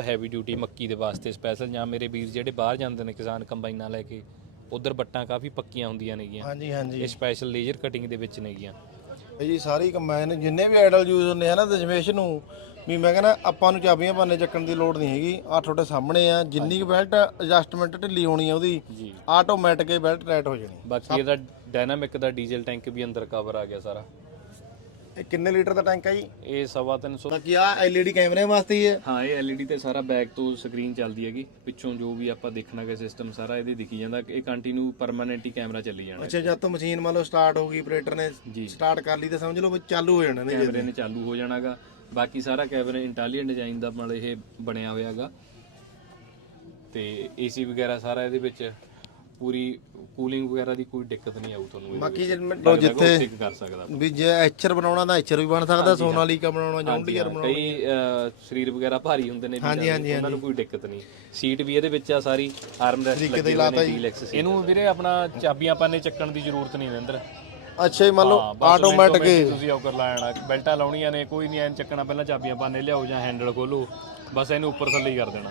Heavy duty ਮੱਕੀ ਦੇ ਵਾਸਤੇ ਸਪੈਸ਼ਲ ਜਾਂ ਮੇਰੇ ਵੀਰ ਜਿਹੜੇ ਬਾਹਰ ਜਾਂਦੇ ਨੇ ਕਿਸਾਨ ਕੰਬਾਈਨਾਂ ਲੈ ਕੇ ਉਧਰ ਬੱਟਾਂ ਕਾਫੀ ਪੱਕੀਆਂ ਹੁੰਦੀਆਂ ਨੇਗੀਆਂ। ਹਾਂਜੀ ਹਾਂਜੀ। ਇਹ ਸਪੈਸ਼ਲ ਲੇਜ਼ਰ ਕਟਿੰਗ ਦੇ ਵਿੱਚ ਨੇਗੀਆਂ। ਇਹ ਜੀ ਸਾਰੀ ਕੰਬਾਈਨ ਜਿੰਨੇ ਵੀ ਆਈਡਲ ਯੂਜ਼ ਹੁੰਦੇ ਆ ਨਾ ਦਸ਼ਮੇਸ਼ ਨੂੰ ਵੀ ਮੈਂ ਕਹਿੰਦਾ ਆਪਾਂ ਨੂੰ ਚਾਬੀਆਂ ਭਾਨੇ ਚੱਕਣ ਦੀ ਲੋੜ ਨਹੀਂ ਹੈਗੀ ਆ ਤੁਹਾਡੇ ਸਾਹਮਣੇ ਆ ਜਿੰਨੀ ਕੁ ਬੈਲਟ ਐਡਜਸਟਮੈਂਟ ਢਿੱਲੀ ਹੋਣੀ ਆ ਉਹਦੀ ਜੀ। ਆਟੋਮੈਟਿਕ ਬੈਲਟ ਟਾਈਟ ਹੋ ਜਾਣੀ। ਬਾਕੀ ਇਹਦਾ ਡਾਇਨਾਮਿਕ ਦਾ ਡੀਜ਼ਲ ਟੈਂਕ ਵੀ ਅੰਦਰ ਕਵਰ ਆ ਗਿਆ ਸਾਰਾ। ਇਹ ਕਿੰਨੇ ਲੀਟਰ ਦਾ ਟੈਂਕ ਆ ਜੀ? ਇਹ ਸਵਾ ਤਿੰਨ ਸੌ। ਬਾਕੀ ਆ ਐਲਈਡੀ ਕੈਮਰੇ ਵਾਸਤੇ ਹੀ ਹੈ। ਹਾਂ ਇਹ LED ਤੇ ਸਾਰਾ ਬੈਕ ਤੋਂ ਸਕਰੀਨ ਚੱਲਦੀ ਹੈਗੀ। ਪਿੱਛੋਂ ਜੋ ਵੀ ਆਪਾਂ ਦੇਖਣਾ ਹੈ ਸਿਸਟਮ ਸਾਰਾ ਇਹਦੇ ਦਿਖੀ ਜਾਂਦਾ। ਇਹ ਕੰਟੀਨਿਊ ਪਰਮਾਨੈਂਟ ਹੀ ਕੈਮਰਾ ਚੱਲੀ ਜਾਣਾ। ਅੱਛਾ ਜਦ ਤੋਂ ਮਸ਼ੀਨ ਮੰਨ ਲਓ ਸਟਾਰਟ ਹੋ ਗਈ ਆਪਰੇਟਰ ਨੇ ਜੀ। ਸਟਾਰਟ ਕਰ ਲਈ ਤਾਂ ਸਮਝ ਲਓ ਵੀ ਚਾਲੂ ਹੋ ਜਾਣਾ ਨੇ ਕੈਮਰੇ ਨੇ ਚਾਲੂ ਹੋ ਜਾਣਾਗਾ। ਬਾਕੀ ਸਾਰਾ ਕੈਮਰਾ ਇੰਟੈਲੀਜੈਂਟ ਡਿਜ਼ਾਈਨ ਦਾ ਮਤਲਬ ਇਹ ਬਣਿਆ ਹੋਇਆਗਾ। ਤੇ ਏਸੀ ਵਗੈਰਾ ਸਾਰਾ ਇਹਦੇ ਵਿੱਚ ਪੂਰੀ ਕੂਲਿੰਗ ਵਗੈਰਾ ਦੀ ਕੋਈ ਦਿੱਕਤ ਨਹੀਂ ਆਊ ਤੁਹਾਨੂੰ ਇਹਦੇ ਬਾਕੀ ਜੇ ਵਿੱਚ। ਲਓ ਲੱਗਦਾ ਕਿ ਉਹ ਜਿੱਥੇ stick ਕਰ ਸਕਦਾ ਵੀ ਜੇ ਐਚਰ ਬਣਾਉਣਾ ਤਾਂ ਐਚਰ ਵੀ ਬਣ ਸਕਦਾ ਸੋਨਾਲੀਕਾ ਬਣਾਉਣਾ ਜੌਂਡੀਅਰ ਬਣਾਉਣਾ। ਕਈ ਅਹ, ਸਰੀਰ ਵਗੈਰਾ ਭਾਰੀ ਹੁੰਦੇ ਨੇ ਵੀ ਉਹਨਾਂ ਨੂੰ ਕੋਈ ਦਿੱਕਤ ਨਹੀਂ। ਸੀਟ ਵੀ ਇਹਦੇ ਵਿੱਚ ਆ ਸਾਰੀ ਆਰਮ ਰੈਸਟ ਲੱਗੇ ਹੋਏ ਨੇ ਡੀਲੈਕਸ ਇਹਨੂੰ ਵੀਰੇ ਆਪਣਾ ਚਾਬੀਆਂ ਪਾਣੇ ਚੱਕਣ ਦੀ ਜ਼ਰੂਰਤ ਨਹੀਂ ਅੰਦਰ। ਅੱਛਾ ਜੀ ਮੰਨ ਲਓ ਆਟੋਮੈਟਿਕ ਤੁਸੀਂ ਔਕਰ ਲਾਣਾ ਬੈਲਟਾਂ ਲਾਉਣੀਆਂ ਨੇ ਕੋਈ ਨਹੀਂ ਐਨ ਚੱਕਣਾ ਪਹਿਲਾਂ ਚਾਬੀਆਂ ਪਾਣੇ ਲਿਆਓ ਜਾਂ ਹੈਂਡਲ ਖੋਲੋ। ਬਸ ਇਹਨੂੰ ਉੱਪਰ ਥੱਲੇ ਹੀ ਕਰ ਦੇਣਾ।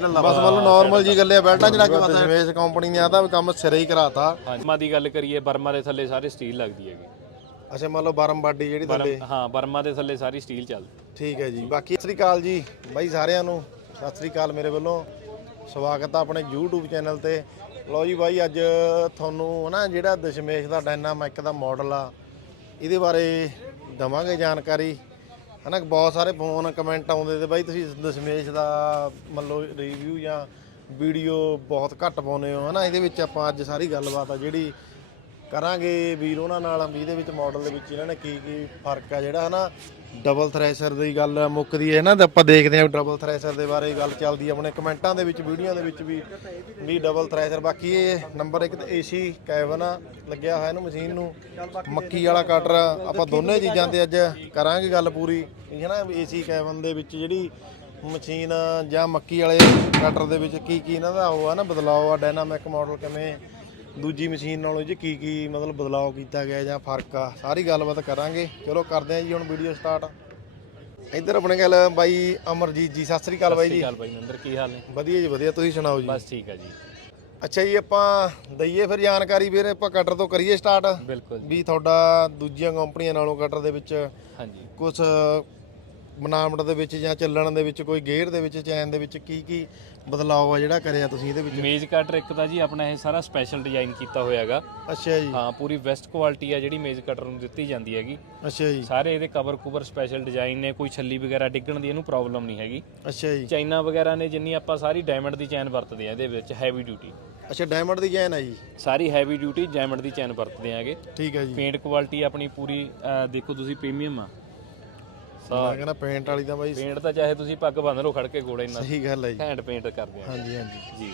ਬਸ ਮੰਨ ਲਓ ਨਾਰਮਲ ਜੀ ਗੱਲੇ ਬੈਲਟਾਂ ਚ ਲੱਗ ਕੇ ਬਸ ਦਸ਼ਮੇਸ਼ ਕੰਪਨੀ ਨੇ ਆ ਤਾਂ ਕੰਮ ਸਿਰੇ ਹੀ ਕਰਾਤਾ। ਬਰਮਾ ਦੀ ਗੱਲ ਕਰੀਏ ਬਰਮਾ ਦੇ ਥੱਲੇ ਸਾਰੇ ਸਟੀਲ ਲੱਗਦੀ ਹੈਗੀ। ਅੱਛਾ ਮੰਨ ਲਓ ਬਰਮ ਬਾਡੀ ਜਿਹੜੀ ਥੱਲੇ ਹਾਂ ਬਰਮਾ ਦੇ ਥੱਲੇ ਸਾਰੀ ਸਟੀਲ ਚੱਲਦੀ। ਠੀਕ ਹੈ ਜੀ। ਬਾਕੀ ਸਤਿ ਸ੍ਰੀ ਅਕਾਲ ਜੀ ਬਾਈ ਸਾਰਿਆਂ ਨੂੰ। ਸਤਿ ਸ੍ਰੀ ਅਕਾਲ ਮੇਰੇ ਵੱਲੋਂ। ਸਵਾਗਤ ਆ ਆਪਣੇ YouTube ਚੈਨਲ ਤੇ। ਲਓ ਜੀ ਬਾਈ ਅੱਜ ਤੁਹਾਨੂੰ ਨਾ ਜਿਹੜਾ ਦਸ਼ਮੇਸ਼ ਦਾ ਡਾਇਨਾਮਿਕ ਦਾ ਮਾਡਲ ਆ ਇਹਦੇ ਬਾਰੇ ਦਵਾਂਗੇ ਜਾਣਕਾਰੀ। ਹਨਾ, ਬਹੁਤ ਸਾਰੇ ਫੋਨ ਕਮੈਂਟ ਆਉਂਦੇ ਤੇ ਬਾਈ ਤੁਸੀਂ ਦਸ਼ਮੇਸ਼ ਦਾ ਮੰਨ ਲਓ ਰਿਵਿਊ ਜਾਂ ਵੀਡੀਓ ਬਹੁਤ ਘੱਟ ਪਾਉਂਦੇ ਹੋ ਹਨਾ, ਇਹਦੇ ਵਿੱਚ ਆਪਾਂ ਅੱਜ ਸਾਰੀ ਗੱਲਬਾਤ ਆ ਜਿਹੜੀ ਕਰਾਂਗੇ ਵੀਰ ਉਹਨਾਂ ਨਾਲ, ਵੀ ਇਹਦੇ ਵਿੱਚ ਮਾਡਲ ਦੇ ਵਿੱਚ ਇਹਨਾਂ ਨੇ ਕੀ ਕੀ ਫ਼ਰਕ ਆ ਜਿਹੜਾ ਹਨਾ ਡਬਲ ਥ੍ਰੈਸ਼ਰ ਦੀ ਗੱਲ ਮੁੱਕਦੀ ਹੈ ਨਾ, ਤੇ ਆਪਾਂ ਦੇਖਦੇ ਹਾਂ ਡਬਲ ਥ੍ਰੈਸ਼ਰ ਦੇ ਬਾਰੇ ਗੱਲ ਚੱਲਦੀ ਆ ਆਪਣੇ ਕਮੈਂਟਾਂ ਦੇ ਵਿੱਚ, ਵੀਡੀਓ ਦੇ ਵਿੱਚ ਵੀ ਵੀ ਡਬਲ ਥ੍ਰੈਸ਼ਰ ਬਾਕੀ ਇਹ ਨੰਬਰ 1 ਤੇ ਏਸੀ ਕੈਬਨ ਆ, ਲੱਗਿਆ ਹੋਇਆ ਇਹਨੂੰ, ਮਸ਼ੀਨ ਨੂੰ। ਮੱਕੀ ਵਾਲਾ ਕਟਰ ਆਪਾਂ ਦੋਨੇ ਚੀਜ਼ਾਂ ਤੇ ਅੱਜ ਕਰਾਂਗੇ ਗੱਲ ਪੂਰੀ। ਹੈ ਨਾ ਏਸੀ ਕੈਬਨ ਦੇ ਵਿੱਚ ਜਿਹੜੀ ਮਸ਼ੀਨ ਜਾਂ ਮੱਕੀ ਵਾਲੇ ਕਟਰ ਦੇ ਵਿੱਚ ਕੀ ਕੀ ਇਹਨਾਂ ਦਾ ਉਹ ਆ ਨਾ ਬਦਲਾਅ ਆ ਡਾਇਨਾਮਿਕ ਮਾਡਲ ਕਿਵੇਂ ਦੂਜੀ ਮਸ਼ੀਨ ਨਾਲੋਂ ਜੀ ਕੀ ਕੀ ਮਤਲਬ ਬਦਲਾਅ ਕੀਤਾ ਗਿਆ ਜਾਂ ਫ਼ਰਕ ਆ ਸਾਰੀ ਗੱਲਬਾਤ ਕਰਾਂਗੇ। ਚਲੋ ਕਰਦੇ ਹਾਂ ਜੀ ਹੁਣ ਵੀਡੀਓ ਸਟਾਰਟ। ਇੱਧਰ ਆਪਣੇ ਗੱਲ ਬਾਈ ਅਮਰਜੀਤ ਜੀ ਸਤਿ ਸ੍ਰੀ ਅਕਾਲ ਬਾਈ ਜੀ। ਚੱਲ ਬਾਈ ਨੰਦਰ ਕੀ ਹਾਲ ਨੇ? ਵਧੀਆ ਜੀ ਵਧੀਆ ਤੁਸੀਂ ਸੁਣਾਓ ਜੀ? ਬਸ ਠੀਕ ਹੈ ਜੀ। ਅੱਛਾ ਜੀ ਆਪਾਂ ਦਈਏ ਫਿਰ ਜਾਣਕਾਰੀ ਵੀਰੇ ਆਪਾਂ ਕਟਰ ਤੋਂ ਕਰੀਏ ਸਟਾਰਟ। ਬਿਲਕੁਲ ਵੀ ਤੁਹਾਡਾ ਦੂਜੀਆਂ ਕੰਪਨੀਆਂ ਨਾਲੋਂ ਕਟਰ ਦੇ ਵਿੱਚ ਹਾਂਜੀ। ਕੁਝ ਬਣਾਵਟ ਦੇ ਵਿੱਚ ਜਾਂ ਚੱਲਣ ਦੇ ਵਿੱਚ ਕੋਈ ਗੇਅਰ ਦੇ ਵਿੱਚ ਚੈਨ ਦੇ ਵਿੱਚ ਕੀ ਕੀ ਬਦਲਾਅ ਆ ਜਿਹੜਾ ਕਰਿਆ ਤੁਸੀਂ ਇਹਦੇ ਵਿੱਚ? ਮੇਜ਼ ਕਟਰ ਇੱਕ ਤਾਂ ਜੀ ਆਪਣਾ ਇਹ ਸਾਰਾ ਸਪੈਸ਼ਲ ਡਿਜ਼ਾਈਨ ਕੀਤਾ ਹੋਇਆ ਹੈਗਾ। ਅੱਛਾ ਜੀ। ਹਾਂ ਪੂਰੀ ਵੈਸਟ ਕੁਆਲਿਟੀ ਆ ਜਿਹੜੀ ਮੇਜ਼ ਕਟਰ ਨੂੰ ਦਿੱਤੀ ਜਾਂਦੀ ਹੈਗੀ। ਅੱਛਾ ਜੀ। ਸਾਰੇ ਇਹਦੇ ਕਵਰ ਕੂਵਰ ਸਪੈਸ਼ਲ ਡਿਜ਼ਾਈਨ ਨੇ ਕੋਈ ਛੱਲੀ ਵਗੈਰਾ ਡਿੱਗਣ ਦੀ ਇਹਨੂੰ ਪ੍ਰੋਬਲਮ ਨਹੀਂ ਹੈਗੀ। ਅੱਛਾ ਜੀ। ਚਾਈਨਾ ਵਗੈਰਾ ਨੇ ਜਿੰਨੀ ਆਪਾਂ ਸਾਰੀ ਡਾਇਮੰਡ ਦੀ ਚੈਨ ਵਰਤਦੇ ਆ ਇਹਦੇ ਵਿੱਚ ਹੈਵੀ ਡਿਊਟੀ ਅੱਛਾ ਡਾਇਮੰਡ ਦੀ ਚੈਨ ਆ ਜੀ? ਸਾਰੀ ਹੈਵੀ ਡਿਊਟੀ ਡਾਇਮੰਡ ਦੀ ਚੈਨ ਵਰਤਦੇ ਆਗੇ। ਠੀਕ ਹੈ ਜੀ। ਪੇਂਟ ਕੁਆਲਿਟੀ ਆਪਣੀ ਪੂਰੀ ਅਹ ਦੇਖੋ ਤੁਸੀਂ ਪ੍ਰੀਮੀਅਮ ਆ। ਮੈਂ ਕਹਿੰਦਾ ਪੇਂਟ ਵਾਲੀ ਤਾਂ ਬਾਈ ਪੇਂਟ ਤਾਂ ਚਾਹੇ ਤੁਸੀਂ ਪੱਗ ਬੰਨ ਲਓ ਖੜ ਕੇ ਗੋਲੇ ਇੰਨਾ। ਸਹੀ ਗੱਲ ਹੈ ਜੀ। ਹੈਂਡ ਪੇਂਟ ਕਰਦੇ ਆ। ਹਾਂਜੀ ਹਾਂਜੀ। ਜੀ।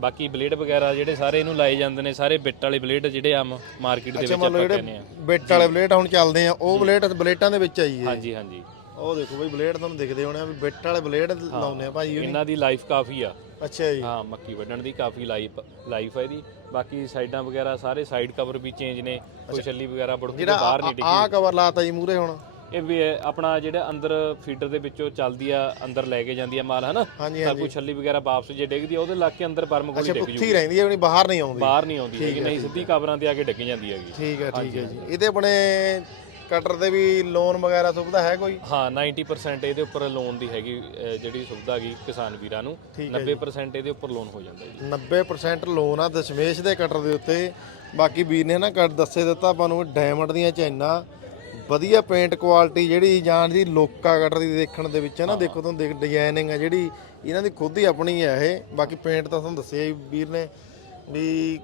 ਬਾਕੀ ਬਲੇਡ ਵਗੈਰਾ ਜਿਹੜੇ ਸਾਰੇ ਇਹਨੂੰ ਲਾਏ ਜਾਂਦੇ ਨੇ ਸਾਰੇ ਬਿੱਟ ਵਾਲੇ ਬਲੇਡ ਜਿਹੜੇ ਆਮ ਮਾਰਕੀਟ ਦੇ ਵਿੱਚ ਆਪਾਂ ਕਹਿੰਦੇ ਆ। ਬਿੱਟ ਵਾਲੇ ਬਲੇਡ ਹੁਣ ਚੱਲਦੇ ਆ ਉਹ ਬਲੇਡ ਬਲੇਟਾਂ ਦੇ ਵਿੱਚ ਆਈ ਹੈ ਹਾਂਜੀ ਹਾਂਜੀ। ਉਹ ਦੇਖੋ ਬਈ ਬਲੇਡ ਤੁਹਾਨੂੰ ਦਿਖਦੇ ਹੋਣੇ ਆ ਵੀ ਬਿੱਟ ਵਾਲੇ ਬਲੇਡ ਲਾਉਂਦੇ ਆ ਭਾਈ ਉਹਨੇ ਇਹਨਾਂ ਦੀ ਲਾਈਫ ਕਾਫੀ ਆ। ਅੱਛਾ ਜੀ। ਹਾਂ ਮੱਕੀ ਵੱਢਣ ਦੀ ਕਾਫੀ ਲਾਈਫ ਲਾਈਫ ਹੈ ਇਹਦੀ। ਬਾਕੀ ਸਾਈਡਾਂ ਵਗੈਰਾ ਸਾਰੇ ਸਾਈਡ ਕਵਰ ਵੀ ਚੇਂਜ ਨੇ। ਕੋਈ ਛੱਲੀ ਵਗੈਰਾ ਬੜਦੀ ਜਿਹੜਾ ਬਾਹਰ ਨਹੀਂ ਡਿੱਗੀ। ਆਹ ਕਵਰ ਲਾਤਾ ਜੀ ਮੂਰੇ ਹੁਣ। ਇਹ ਵੀ ਆਪਣਾ ਜਿਹੜਾ ਅੰਦਰ ਫੀਡਰ ਦੇ ਵਿੱਚੋਂ ਚੱਲਦੀ ਆ ਅੰਦਰ ਲੈ ਕੇ ਜਾਂਦੀ ਆ ਮਾਲ ਹਨਾ? ਤਾਂ ਕੋਈ ਛੱਲੀ ਵਗੈਰਾ ਵਾਪਸ ਜੇ ਡਿੱਗਦੀ ਆ ਉਹਦੇ ਲੱਗ ਕੇ ਅੰਦਰ ਬਰਮ ਕੋਲ ਡਿੱਗ ਜੂ ਉੱਥੀ ਰਹਿੰਦੀ ਹੈ ਬਾਹਰ ਨਹੀਂ ਆਉਂਦੀ। ਬਾਹਰ ਨਹੀਂ ਆਉਂਦੀ ਹੈਗੀ ਨਹੀਂ ਸਿੱਧੀ ਕਵਰਾਂ ਤੇ ਆ ਕੇ ਡਿੱਗ ਜਾਂਦੀ ਹੈਗੀ। ਠੀਕ ਹੈ ਠੀਕ ਹੈ ਜੀ। ਇਹਦੇ ਆਪਣੇ ਕਟਰ ਤੇ ਵੀ ਲੋਨ ਵਗੈਰਾ ਸੁਵਿਧਾ ਹੈ ਕੋਈ? ਹਾਂ 90% ਇਹਦੇ ਉੱਪਰ ਲੋਨ ਦੀ ਹੈਗੀ ਅਹ ਜਿਹੜੀ ਸੁਵਿਧਾ ਹੈਗੀ ਕਿਸਾਨ ਵੀਰਾਂ ਨੂੰ 90% ਇਹਦੇ ਉੱਪਰ ਲੋਨ ਹੋ ਜਾਂਦਾ ਜੀ। 90% ਲੋਨ ਆ ਦਸ਼ਮੇਸ਼ ਦੇ ਕਟਰ ਦੇ ਉੱਤੇ। ਬਾਕੀ ਵੀਰ ਨੇ ਨਾ ਕੱਟ ਦੱਸੇ ਦਿੱਤਾ ਆਪਾਂ ਨੂੰ ਡਾਇਮੰਡ ਦੀਆਂ ਚੈਨਾਂ। ਵਧੀਆ ਪੇਂਟ ਕੁਆਲਿਟੀ ਜਿਹੜੀ ਜਾਣ ਦੀ ਲੋਕਾ ਕਟਰ ਦੀ ਦੇਖਣ ਦੇ ਵਿੱਚ ਹੈ ਨਾ ਦੇਖੋ ਤੁਹਾਨੂੰ ਦੇਖ ਡਿਜ਼ਾਈਨਿੰਗ ਆ ਜਿਹੜੀ ਇਹਨਾਂ ਦੀ ਖੁਦ ਹੀ ਆਪਣੀ ਹੈ ਇਹ। ਬਾਕੀ ਪੇਂਟ ਤਾਂ ਤੁਹਾਨੂੰ ਦੱਸਿਆ ਹੀ ਵੀਰ ਨੇ ਵੀ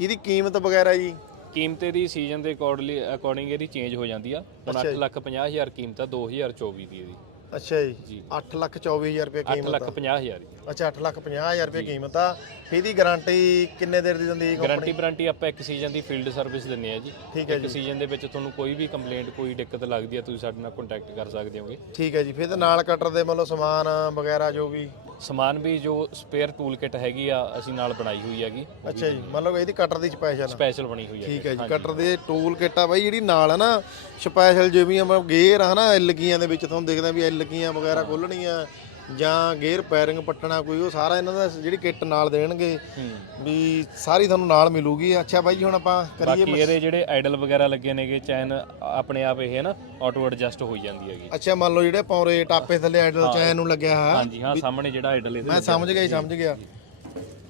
ਇਹਦੀ ਕੀਮਤ ਵਗੈਰਾ ਜੀ। ਕੀਮਤ ਇਹਦੀ ਸੀਜ਼ਨ ਦੇ ਅਕੋਰਡਲੀ ਅਕੋਰਡਿੰਗ ਇਹਦੀ ਚੇਂਜ ਹੋ ਜਾਂਦੀ ਆ। ਹੁਣ 8 ਲੱਖ 50 ਹਜ਼ਾਰ ਕੀਮਤ ਆ 2024 ਦੀ ਇਹਦੀ। ਅੱਛਾ ਜੀ। ਜੀ। 8 ਲੱਖ 24000 ਰੁਪਏ 8 ਕੀਮਤ ਲੱਖ 50 ਹਜ਼ਾਰ ਦੀ। ਅੱਛਾ 8 ਲੱਖ 50000 ਰੁਪਏ ਕੀਮਤ ਆ। ਇਹਦੀ ਗਾਰੰਟੀ ਕਿੰਨੇ ਦੇਰ ਦੀ ਦਿੰਦੀ ਹੈ ਕੰਪਨੀ ਗਾਰੰਟੀ ਵਾਰੰਟੀ ਆਪਾਂ ਇੱਕ ਸੀਜ਼ਨ ਦੀ ਫੀਲਡ ਸਰਵਿਸ ਦਿੰਨੇ ਆ ਜੀ। ਠੀਕ ਹੈ ਇੱਕ ਸੀਜ਼ਨ ਦੇ ਵਿੱਚ ਤੁਹਾਨੂੰ ਕੋਈ ਵੀ ਕੰਪਲੇਂਟ ਕੋਈ ਦਿੱਕਤ ਲੱਗਦੀ ਆ ਤੁਸੀਂ ਸਾਡੇ ਨਾਲ ਕੰਟੈਕਟ ਕਰ ਸਕਦੇ ਹੋਗੇ। ਠੀਕ ਹੈ ਜੀ। ਫਿਰ ਤੇ ਨਾਲ ਕਟਰ ਦੇ ਮਤਲਬ ਸਮਾਨ ਵਗੈਰਾ ਜੋ ਵੀ ਸਮਾਨ ਵੀ ਜੋ ਸਪੇਅਰ ਟੂਲ ਕਿਟ ਹੈਗੀ ਆ ਅਸੀਂ ਨਾਲ ਬਣਾਈ ਹੋਈ ਹੈਗੀ। ਅੱਛਾ ਜੀ ਮਤਲਬ ਇਹਦੀ ਕਟਰ ਦੀ ਸਪੈਸ਼ਲ ਸਪੈਸ਼ਲ ਬਣੀ ਹੋਈ ਹੈ ਠੀਕ ਹੈ ਜੀ ਕਟਰ ਦੇ ਟੂਲ ਕਿੱਟ ਆ ਬਾਈ ਜਿਹੜੀ ਨਾਲ ਹੈ ਨਾ ਸਪੈਸ਼ਲ ਜਿਵੇਂ ਗੇਅਰ ਆ ਨਾ ਐਲਗੀਆਂ ਦੇ ਵਿੱਚ ਤੁਹਾਨੂੰ ਦਿਖਦਾ ਵੀ ਐਲਗੀਆਂ ਵਗੈਰਾ ਖੋਲਣੀਆਂ ਜਾਂ ਗੇਅਰ ਪੈਰਿੰਗ ਪੱਟਣਾ ਕੋਈ ਉਹ ਸਾਰਾ ਇਹਨਾਂ ਦਾ ਜਿਹੜੀ ਕਿੱਟ ਨਾਲ ਦੇਣਗੇ ਹੂੰ। ਵੀ ਸਾਰੀ ਤੁਹਾਨੂੰ ਨਾਲ ਮਿਲੂਗੀ। ਅੱਛਾ ਬਾਈ ਜੀ ਹੁਣ ਆਪਾਂ ਕਰੀਏ ਬਾਕੀ ਇਹਦੇ ਜਿਹੜੇ ਆਈਡਲ ਵਗੈਰਾ ਲੱਗੇ ਨੇਗੇ ਚੈਨ ਆਪਣੇ ਆਪ ਇਹ ਨਾ ਆਟੋ ਐਡਜਸਟ ਹੋ ਜਾਂਦੀ ਹੈਗੀ। ਅੱਛਾ ਮੰਨ ਲਓ ਜਿਹੜੇ ਪੌਰੇ ਟਾਪੇ ਥੱਲੇ ਆਈਡਲ ਚੈਨ ਨੂੰ ਲੱਗਿਆ ਹੈ ਹਾਂਜੀ ਹਾਂ ਸਾਹਮਣੇ ਜਿਹੜਾ ਆਈਡਲ ਇਹਦੇ ਮੈਂ ਸਮਝ ਗਿਆ ਜੀ ਸਮਝ ਗਿਆ।